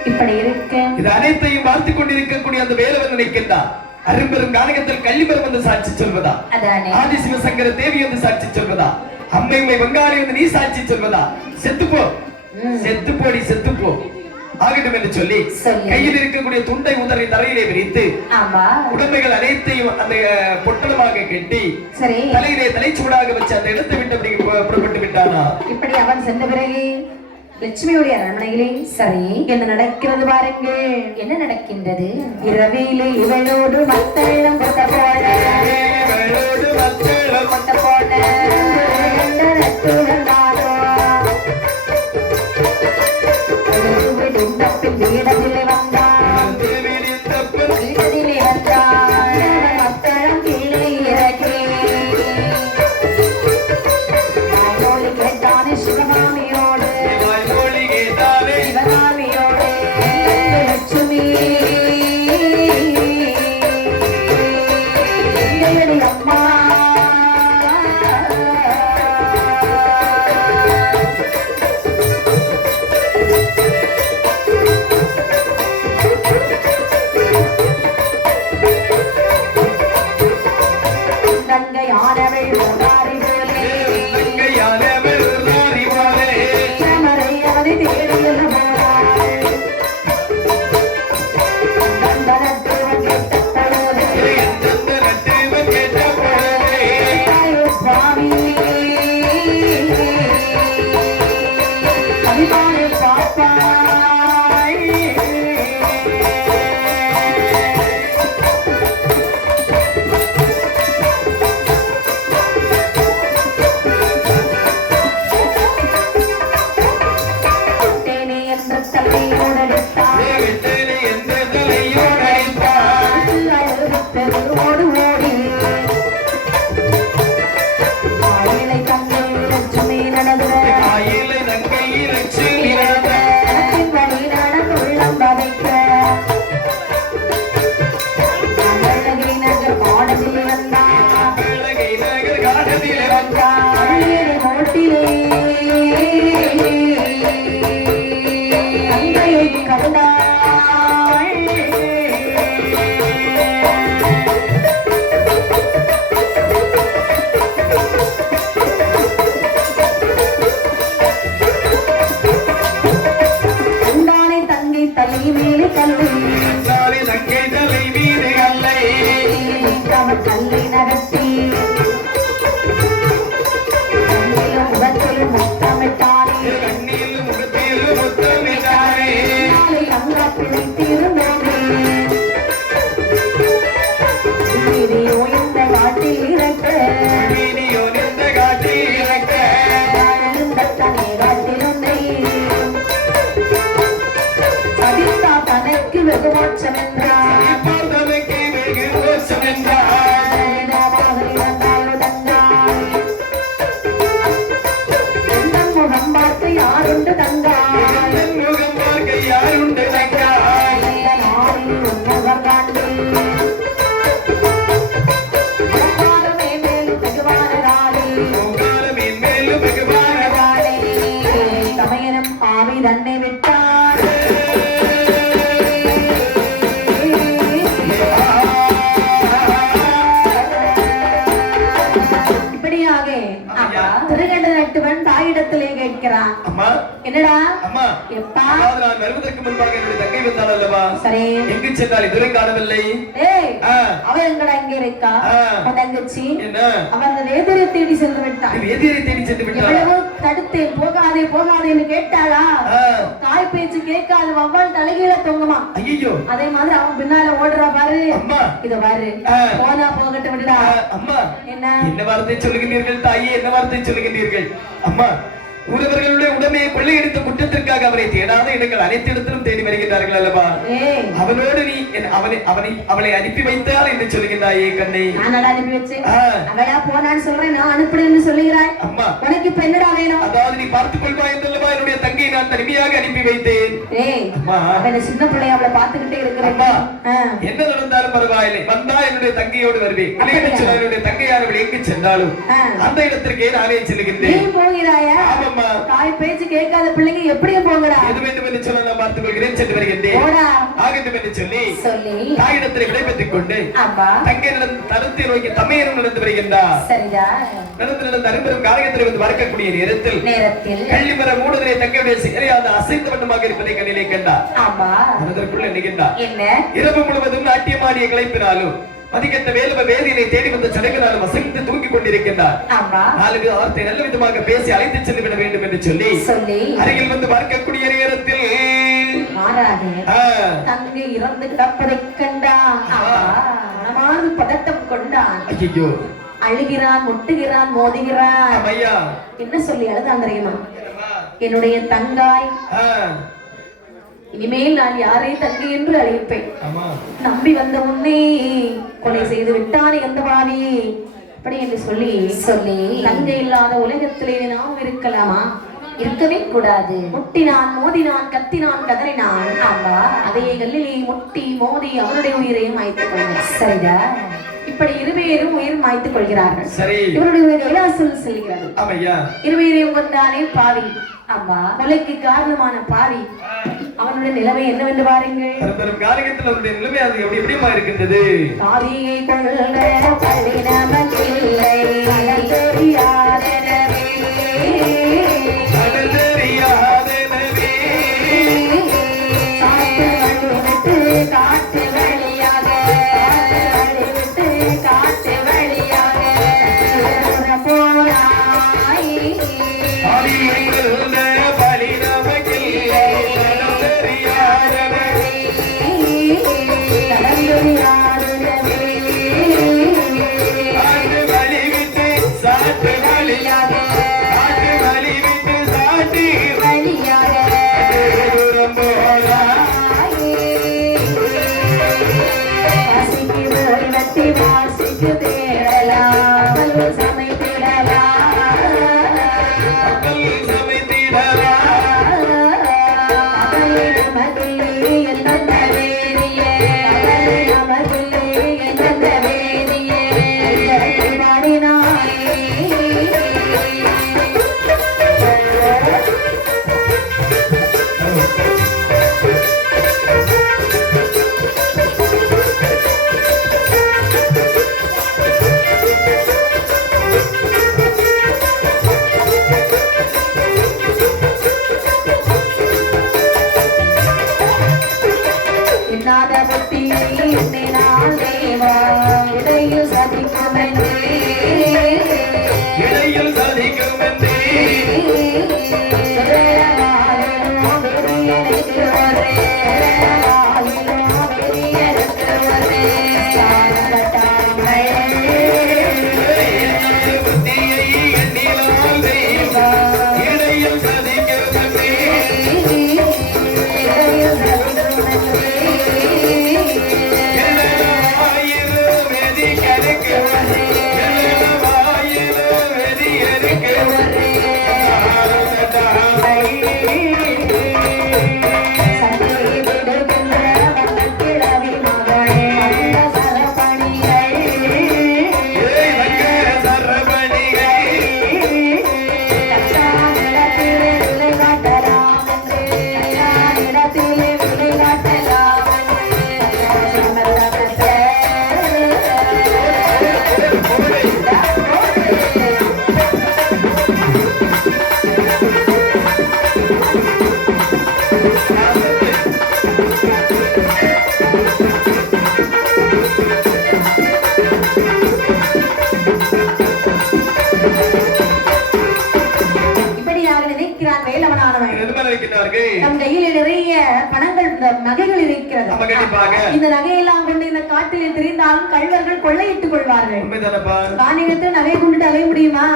இப்படி இருக்கு இது அனைத்தையும் பார்த்து கொண்டிருக்கக்கூடிய அந்த வேலவன் நினைக்கின்றார் அரும்பெரும் கானகத்தில் கள்ளிமரம் வந்து சாட்சி சொல்வதா ஆதிசிவ சங்கர தேவி வந்து சாட்சி சொல்வதா அம்மையை பங்காளி வந்து நீ சாட்சி சொல்வதா செத்துப்போ செத்துப்போடி செத்துப்போ ஆகட்டும் என்று சொல்லி கையில் இருக்கக்கூடிய துண்டை உதறி தரையிலே விரித்து உடம்பைகள் அனைத்தையும் அந்த பொட்டலமாக கட்டி தலையிலே தலைச்சூடாக வச்சு அந்த இடத்தை விட்டு அப்படி புறப்பட்டு விட்டானா இப்படி அவன் சென்ற பிறகு லட்சுமியுடைய அரண்மனையிலே என்ன நடக்கிறது பாருங்கள் என்ன நடக்கின்றது இரவிலே இவளோடு மத்தளம் கொட்ட போட வீடத்திலே வந்தான் வீடத்திலே வந்தான் மத்தளம் கீழே இறக்கி வாய்மொழி கேட்டானே சிவகாமியோடு சிவகாமியோடு லட்சுமி அம்மா அம்மா என்னடா அம்மா எப்பா நான் வருவதற்கு முன்பாக என்னுடைய தங்கை வந்தாள் அல்லவா சரி எங்கு சென்றால் இதுவரை காணவில்லை ஏய் அவ எங்கடா இங்க இருக்கா உன் தங்கச்சி என்ன அவ அந்த வேதியை தேடி சென்று விட்டாள் வேதியை தேடி சென்று விட்டாள் எவ்வளவு தடுத்தேன் போகாதே போகாதேன்னு கேட்டாளா தாய் பேச்சு கேட்காத வவ்வால் தலைகீழ தொங்குமா ஐயோ அதே மாதிரி அவன் பின்னால ஓடுறா பாரு அம்மா இத பாரு போனா போகட்டும் விடுடா அம்மா என்ன வார்த்தை சொல்லுகிறீர்கள் தாயே என்ன வார்த்தை சொல்லுகிறீர்கள் அம்மா ஊரவர்களுடைய உடமையை கொள்ளையடித்த குற்றத்திற்காக அவரை தேடாத இடங்கள் அனைத்து இடத்திலும் தேடி வருகின்றார்கள் அல்லவா அவனோடு நீ அவளை அனுப்பி வைத்தால் என்று சொல்லுகின்றாயே கண்ணை நான் அனுப்பி வச்சேன் அவளா போனான்னு சொல்றேன் நான் அனுப்புறேன்னு சொல்லுகிறாய் அம்மா உனக்கு இப்ப என்னடா வேணும் அதாவது நீ பார்த்துக் கொள்வாய் என்றல்லவா என்னுடைய தங்கையை நான் தனிமையாக அனுப்பி வைத்தேன் அம்மா சின்ன பிள்ளை அவளை பார்த்துக்கிட்டே இருக்கிறேன் என்ன நடந்தாலும் பரவாயில்லை வந்தா என்னுடைய தங்கையோடு வருவேன் என்னுடைய தங்கையானவள் எங்கு சென்றாலும் அந்த இடத்திற்கே நானே செல்லுகின்றேன் போகிறாயா தாய் பேச்சு கேட்காத பிள்ளைங்க எப்படியும் போங்கடா எது வேண்டும் என்று சொல்ல நான் பார்த்துக் கொள்கிறேன் சென்று வருகின்றேன் ஆகட்டும் என்று சொல்லி தாயிடத்தில் விடைபெற்றுக் கொண்டு தங்கையிடம் தரத்தை நோக்கி தமையனும் நடந்து வருகின்றார் நடந்து அரும்பெரும் காரியத்தில் வந்து வரக்கூடிய நேரத்தில் கள்ளிமர மூடுதலை தங்கையுடைய சிகரையாத அசைத்த வண்ணமாக இருப்பதை கண்ணிலே கண்டார் அதற்குள் எண்ணுகின்றார் இரவு முழுவதும் நாட்டியமாடிய களைப்பினாலும் அதிகத்த வேதியினை தேடி வந்த சடங்குனாலும் வசந்து தூங்கிக் கொண்டிருக்கின்றார் நாலு வார்த்தை நல்ல விதமாக பேசி அழைத்து சென்று விட வேண்டும் என்று சொல்லி அருகில் வந்து பார்க்கக்கூடிய நேரத்தில் தங்கை இறந்து கிடப்பதை கண்டான் மனமார்ந்து பதட்டம் கொண்டான் ஐயோ அழுகிறான் முட்டுகிறான் மோதுகிறான் என்ன சொல்லி அழுதான் தெரியுமா என்னுடைய தங்காய் இனிமேல் நான் யாரை தங்கை என்று அழைப்பேன் நம்பி வந்த உன்னை கொலை செய்து விட்டானே எந்த பாவி அப்படி என்று சொல்லி தங்கை இல்லாத உலகத்திலே நாம் இருக்கலாமா இருக்கவே கூடாது முட்டினான் மோதினான் கத்தினான் கதறினான் அதையே கல்லிலே முட்டி மோதி அவருடைய உயிரையும் மாய்த்துக் கொள்கிறார் சரிதா இப்படி இருவேரும் உயிர் மாய்த்துக் கொள்கிறார்கள் இவருடைய கைலாசம் செல்கிறார்கள் இருவேரையும் கொண்டானே பாவி அம்மா கொலைக்கு காரணமான பாவி அவனுடைய நிலைமை என்னவென்று பாருங்கள் காரியத்தில் அவருடைய நிலைமை அது எப்படிமா இருக்கின்றது பாவியை கொள்ள பள்ளி நமக்கில்லை தெரியாதனவே காட்டு வழியாக போனாய் Thank you. பணங்கள் இந்த நகைகள் இருக்கிறது. ஆமா, கண்டிப்பாக. இந்த நகையெல்லாம் கொண்டு இந்த காட்டிலே திரிந்தாலும் கள்வர்கள் கொள்ளையிட்டுக் கொள்வார்கள். உண்மைதானப்பா? காணியத்தில் நகை கொண்டுட்டு அலைய முடியுமா?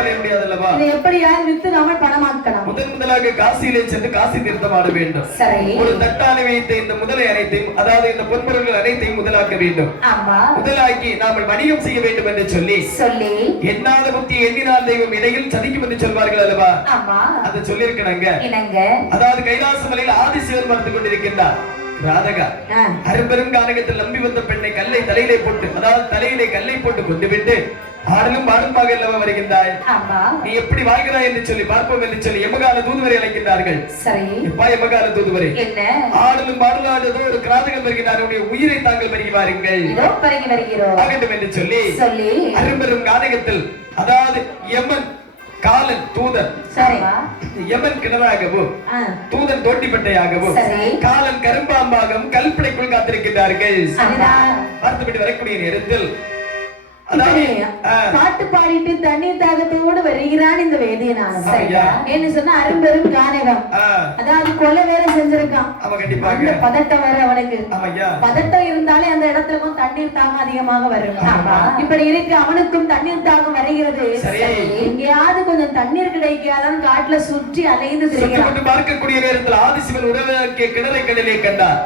அலைய முடியாதுல்லவா? இதை எப்படியாவது வித்து நாம பணமாக்கலாம். முதலாக காசியிலே சென்று காசி தீர்த்தம் ஆட வேண்டும். சரி. ஒரு தட்டானை வைத்து இந்த முதலை அனைத்தையும், அதாவது இந்த பொன்பொருள்கள் அனைத்தையும் முதலாக்க வேண்டும். ஆமா. முதலாக்கி நாம் வணிகம் செய்ய வேண்டும் என்று சொல்லி எண்ணாத புத்தி எண்ணினால் தெய்வம் இடையில் சதிக்கும் என்று சொல்வார்கள் அல்லவா? ஆமா. அதை சொல்லியிருக்கிறாங்க. அதாவது கைலாச மலையில் ஆதிசிவன் மறந்து கொண்டிருக்கின்றார். ராதகா அரும்பெரும் கானகத்தில் நம்பி வந்த பெண்ணை கல்லை தலையிலே போட்டு, அதாவது தலையிலே கல்லை போட்டு கொண்டு விட்டு ஆடலும் பாடலுமாக அல்லவா வருகின்றாய்? நீ எப்படி வாழ்கிறாய் என்று சொல்லி பார்ப்போம் என்று சொல்லி எமகால தூதுவரை அழைக்கின்றார்கள். எமகால தூதுவரை ஆடலும் பாடலானதோ ஒரு கிராதகம் வருகிறார், உடைய உயிரை தாங்கள் பருகி வாருங்கள் ஆகட்டும் என்று சொல்லி அரும்பெரும் கானகத்தில், அதாவது யமன் காலன் தூதன், யமன் கிணறாகவும் தூதன் தோட்டிப்பட்டையாகவும் காலன் கரும்பாம்பாகவும் கல்பனைக்குள் காத்திருக்கின்றார்கள். பார்த்துவிட்டு வரக்கூடிய நேரத்தில் பாட்டு பாடிட்டு தண்ணீர் தாகத்தோடு வருகிறான் இந்த வேதியனானவன். என்ன சொன்னா அரும்பெரும் கானகம், அதாவது கொலை வேற செஞ்சிருக்கான். அந்த பதட்டம் வேற அவனுக்கு. பதட்டம் இருந்தாலே அந்த இடத்துல தண்ணீர் தாகம் அதிகமாக வரும். இப்படி இருக்கு, அவனுக்கும் தண்ணீர் தாகம் வருகிறது. எங்கேயாவது கொஞ்சம் தண்ணீர் கிடைக்காதான் காட்டுல சுற்றி அலைந்து திரிகிறான். பார்க்கக்கூடிய நேரத்தில் ஆதிசிவன் உறவினருக்கு கிணறை கடலே கண்டார்.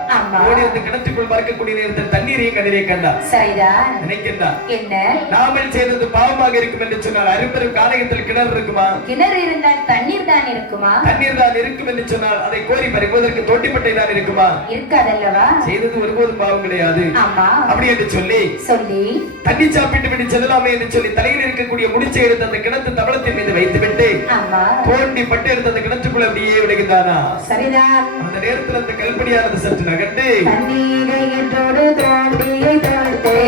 கிணற்றுக்குள் பார்க்கக்கூடிய நேரத்தில் தண்ணீரையும் கடலே கண்டார். சரிதான் நினைக்கின்றார், என்ன நாமல் செய்தது பாவமாக இருக்கும் என்று சொன்னால் அரும்பெரும் கானகத்தில் கிணறு இருக்குமா? கிணறு இருந்தால் தண்ணீர் தான் இருக்குமா? தண்ணீர் தான் இருக்கும் என்று சொன்னால் அதை கோரி பறிப்பதற்கு தோட்டிப்பட்டை தான் இருக்குமா? இருக்காதல்லவா? செய்தது ஒருபோதும் பாவம் கிடையாது. அப்படி என்று சொல்லி தண்ணி சாப்பிட்டு விட்டு செல்லலாமே என்று சொல்லி தலையில் இருக்கக்கூடிய முடிச்சை எடுத்து அந்த கிணத்து தவளத்தின் மீது வைத்துவிட்டு தோண்டி பட்டு எடுத்து அந்த கிணற்றுக்குள்ள அப்படியே விடுகின்றானா? சரிதான். அந்த நேரத்தில் அந்த கல்படியானது சற்று நகர்ந்து தண்ணீரை என்றோடு தோண்டியை தோண்டே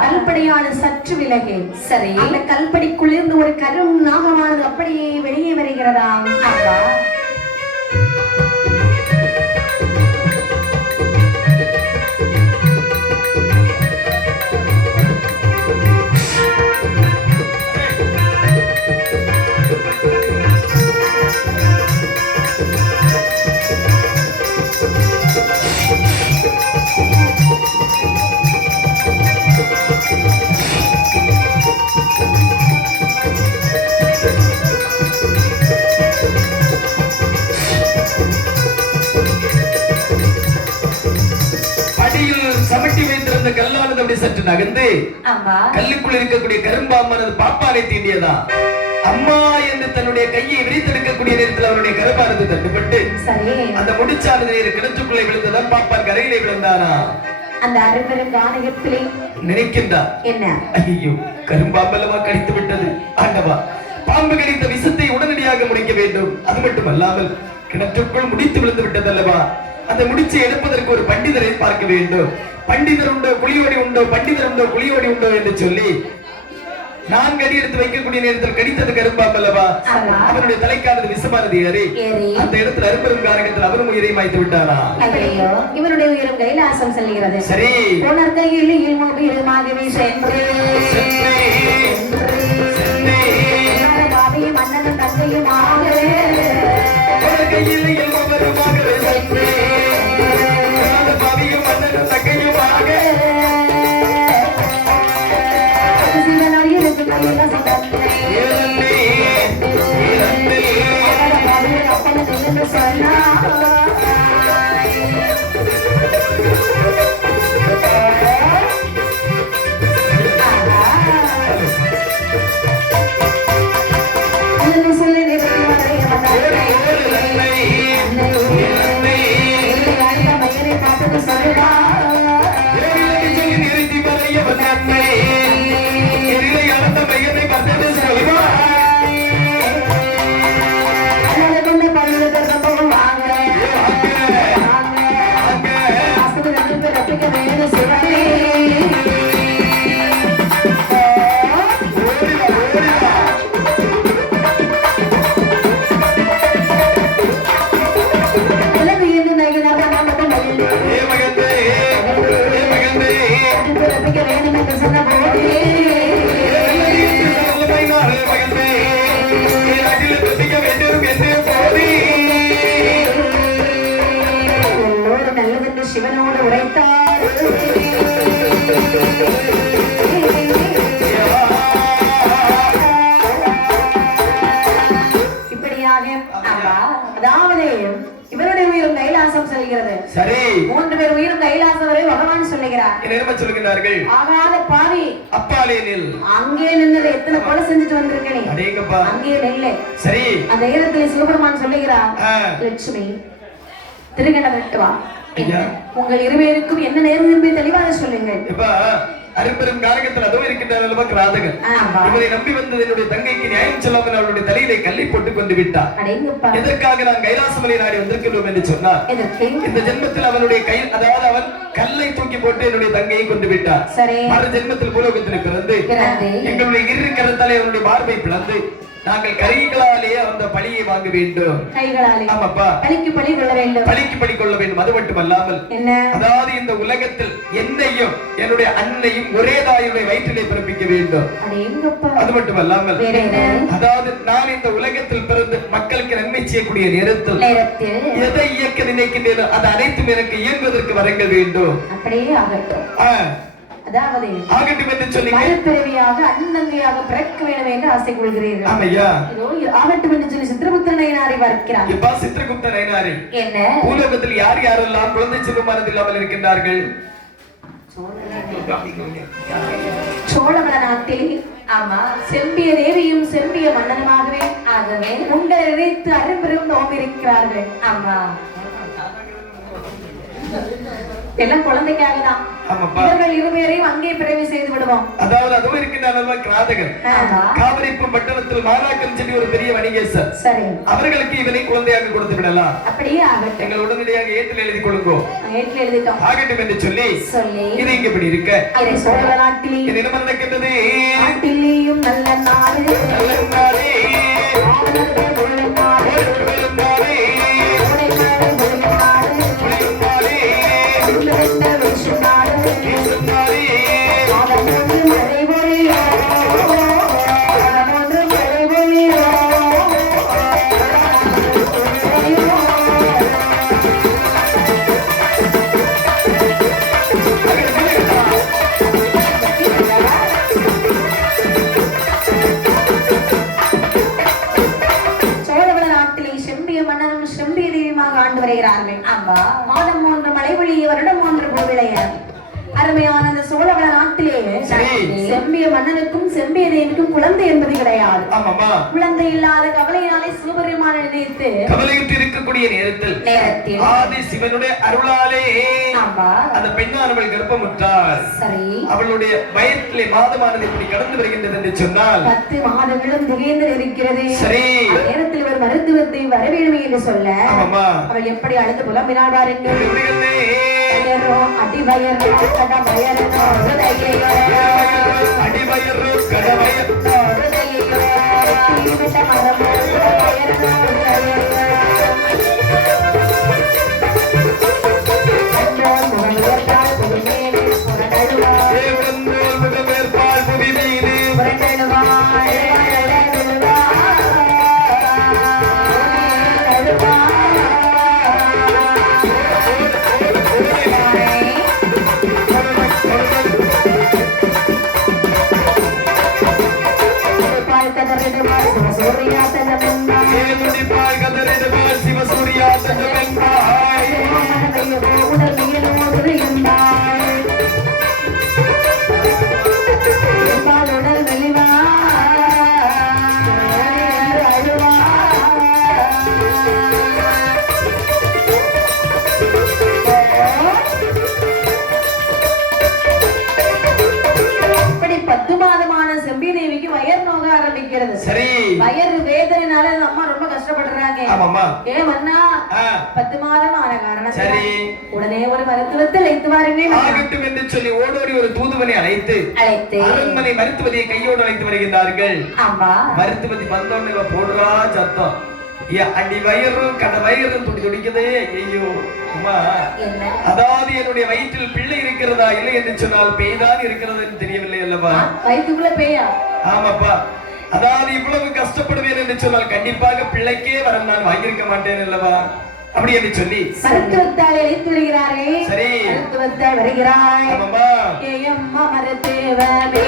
கல்படியான சற்று விலகு. சரி, அந்த கல்படிக்குள்ளிருந்து ஒரு கரும் நாகமானது அப்படியே வெளியே வருகிறதாம். கல்லானது அப்படி சற்று நகர்ந்து கல்லுக்குள் இருக்கக்கூடிய கரும்பாம்பனது பாப்பானை தீண்டியதா. அம்மா என்று தன்னுடைய கையை விரித்தெடுக்கக்கூடிய நேரத்தில் அவருடைய கருப்பானது தட்டுப்பட்டு அந்த முடிச்சானது கிணற்றுக்குள்ளே விழுந்ததான் பாப்பான் கரையிலே விழுந்தானா அந்த அரைபெரும் கானகத்திலே நினைக்கின்றார் என்ன ஐயோ கரும்பாம்பலமா கடித்து விட்டது ஆண்டவா பாம்பு கடித்த விஷத்தை உடனடியாக முடிக்க வேண்டும் அது மட்டுமல்லாமல் கிணற்றுக்குள் முடித்து விழுந்து விட்டது அல்லவா அந்த முடிச்சை எடுப்பதற்கு ஒரு பண்டிதரை பார்க்க வேண்டும் பண்டிதர் உண்டோ குழியோடி உண்டோ பண்டிதர் உண்டோ குழியோடி உண்டோ என்று சொல்லி 4 அடி எடுத்து வைக்கக்கூடிய நேரத்தில் கடித்தது கரும்பாம்பல்லவா அவனுடைய தலைக்கானது விஷமானது ஏறி அந்த இடத்துல அரும்பெரும் காரகத்தில் அவரும் உயிரை மாய்த்து விட்டாரா இவனுடைய உயிரும் கைலாசம் செல்கிறது சரி போனர் கையில் உயிரமாகவே சென்று மன்னனும் தங்கையுமாக கையில் வருமாகவே சென்று பாவியும் மன்னனும் தங்கையுமாக சிவனோடு உரைத்தார் இப்படியாக அதாவது இவருடைய உயிரும் கைலாசம் செல்கிறது சரி 3 பேர் உயிரும் கைலாசம் வரை பகவான் சொல்லுகிறார் என்ன சொல்லுகிறார்கள் ஆகாத பாவி அப்பாலே நில் அங்கே நின்று எத்தனை கொலை செஞ்சுட்டு வந்திருக்கேன் அடேங்கப்பா அங்கே நெல்லை சரி அந்த நேரத்தில் சிவபெருமான் சொல்லுகிறார் லட்சுமி திருகண்ட வெட்டுவா உங்கள் இருவேருக்கும் என்ன நேரம் என்பதை தெளிவாக சொல்லுங்கள் அரும்பெரும் காரகத்தில் அதுவும் இருக்கின்றார் அல்லவா கிராதகன் இவரை நம்பி வந்தது என்னுடைய தங்கைக்கு நியாயம் சொல்லாமல் அவளுடைய தலையிலே கல்லை போட்டுக் கொண்டு விட்டார் எதற்காக நான் கைலாசமலை நாடி வந்திருக்கிறோம் என்று சொன்னார் இந்த ஜென்மத்தில் அவனுடைய கை அதாவது அவன் கல்லை தூக்கி போட்டு என்னுடைய தங்கையை கொண்டு விட்டார் மறு ஜென்மத்தில் பூலோகத்தில் பிறந்து எங்களுடைய இரு கரத்தாலே அவனுடைய மார்பை பிளந்து நாங்கள் கைகளாலே அந்த பழியை வாங்க வேண்டும் கைகளாலே ஆமாப்பா பழிக்கு பழி கொள்ள வேண்டும் பழிக்கு பழி கொள்ள வேண்டும் அது மட்டுமல்லாமல் என்ன அதாவது இந்த உலகத்தில் என்னையும் என்னுடைய அன்னையும் ஒரே தாயுடைய வயிற்றிலே பிறப்பிக்க வேண்டும் அது மட்டுமல்லாமல் அதாவது நான் இந்த உலகத்தில் பிறந்து மக்களுக்கு நன்மை செய்யக்கூடிய நேரத்தில் எதை இயக்க நினைக்கின்றேனோ அது அனைத்தும் எனக்கு இயங்குவதற்கு வரங்கள் வேண்டும் அப்படியே ஆகட்டும் அதாவது ஆகட்டும் என்று சொல்லி மறுபிறவியாக அண்ணங்கையாக பிறக்க வேண்டும் என்று ஆசை கொள்கிறீர்கள் ஆமையா ஆகட்டும் என்று சொல்லி சித்திரகுப்த நயனாரை பார்க்கிறார் இப்ப சித்திரகுப்த நயனாரை என்ன பூலோகத்தில் யார் யாரெல்லாம் குழந்தை செல்வமானது இல்லாமல் இருக்கின்றார்கள் சோழவள நாட்டில் ஆமா செம்பிய தேவியும் செம்பிய மன்னனுமாகவே ஆகவே உங்களை நினைத்து அரும்பெரும் நோம்பி இருக்கிறார்கள் ஆமா எல்லாம் குழந்தைக்காக தான் இவர்கள் இருவரையும் அங்கே பிறவி செய்து விடுவோம் அதாவது அதுவும் இருக்கின்ற கிராதகன் காவிரிப்பு பட்டணத்தில் மாலாக்கம் செடி ஒரு பெரிய வணிகேசர் சரி அவர்களுக்கு இவனை குழந்தையாக கொடுத்து விடலாம் அப்படியே ஆகட்டும் எங்கள் உடனடியாக ஏட்டில் எழுதி கொள்ளுங்கோ ஏட்டில் எழுதிட்டோம் ஆகட்டும் என்று சொல்லி இது இங்க இப்படி இருக்க சோழ நாட்டிலே என்ன நடக்கின்றது நாட்டிலேயும் நல்ல நாடு நல்ல நாடு ஆண்டு வருகிறார்கள் மாதம் 3 மழை பொழிய வருடம் 3 பூவிளைய அருமையான அந்த சோழவள நாட்டிலே செம்பிய மன்னனுக்கும் செம்பிய தேவிக்கும் குழந்தை என்பது கிடையாது. குழந்தை இல்லாத கவலையினாலே சிவபெருமான நினைத்து கவலையுற்று இருக்கக்கூடிய நேரத்தில் ஆதி சிவனுடைய அருளாலே அந்த பெண்ணானவள் கர்ப்பமுற்றாள். அவளுடைய வயிற்றிலே மாதமானது இப்படி கடந்து வருகின்றது என்று சொன்னால் 10 மாதங்களும் திகழ்ந்து இருக்கிறது. நேரத்தில் ஒரு மருத்துவத்தை வரவேணுமே என்று சொல்ல அவள் எப்படி அழுது புலம்பினாள் பாருங்கள். அடிவயரோ கடவயரோ அடிவயரோ கடவயரோ வயிறு வேதனைனால அம்மா ரொம்ப கஷ்டப்படுறாங்க. ஏன் அண்ணா 10 மாதம் ஆன காரணம் உடனே ஒரு மருத்துவத்தை அழைத்து வாருங்கள் ஆகட்டும் என்று சொல்லி ஓடோடி ஒரு தூதுவனை அழைத்து அரண்மனை மருத்துவதியை கையோடு அழைத்து வருகின்றார்கள். மருத்துவதி வந்தோன்னு போடுறா சத்தம் அடி வயிறும் கட வயிறும் துடி துடிக்குதே. ஐயோ அதாவது என்னுடைய வயிற்றில் பிள்ளை இருக்கிறதா இல்லை என்று சொன்னால் பேய்தான் இருக்கிறது என்று தெரியவில்லை அல்லவா? வயிற்றுக்குள்ள பேயா? ஆமாப்பா. அதாவது இவ்வளவு கஷ்டப்படுவேன் என்று சொன்னால் கண்டிப்பாக பிள்ளைக்கே வரம் நான் வாங்கியிருக்க மாட்டேன் அல்லவா? அப்படி என்று சொல்லி மருத்துவத்தால் அழைத்து வருகிறாரே. சரி மருத்துவத்தால் வருகிறாய். ஏயம்மா மருத்துவமே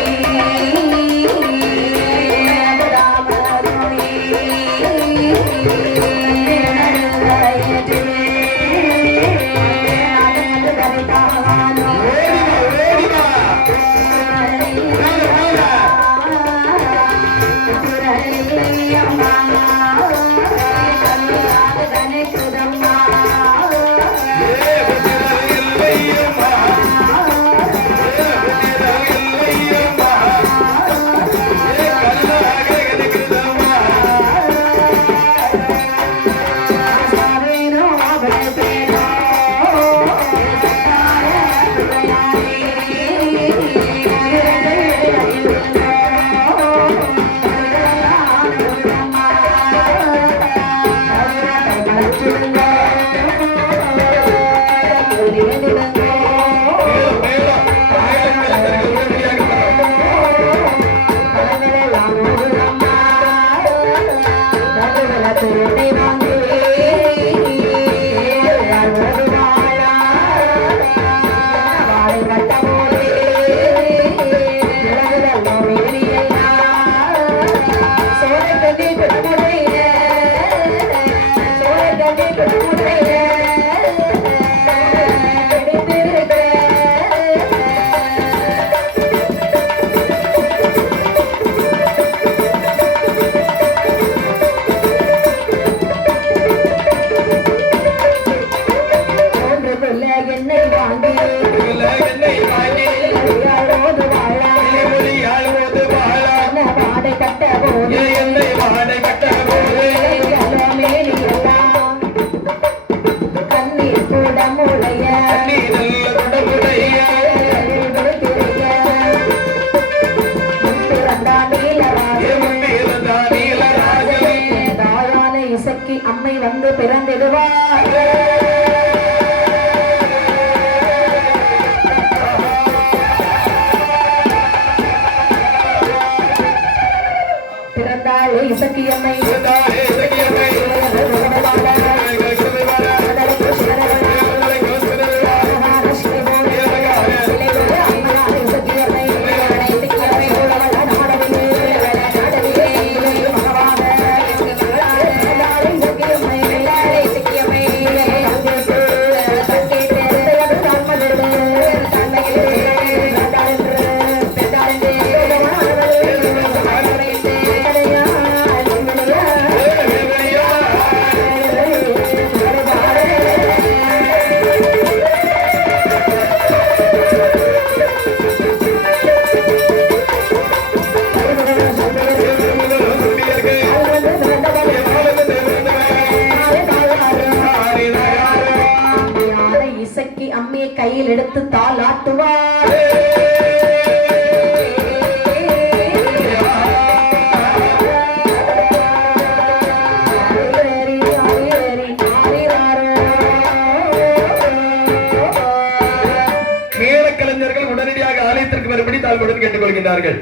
காட்டுவார் கலைஞர்கள் உடனடியாக ஆலயத்திற்கு வரும்படி தாழ்வுடன் கேட்டுக்கொள்கின்றார்கள்.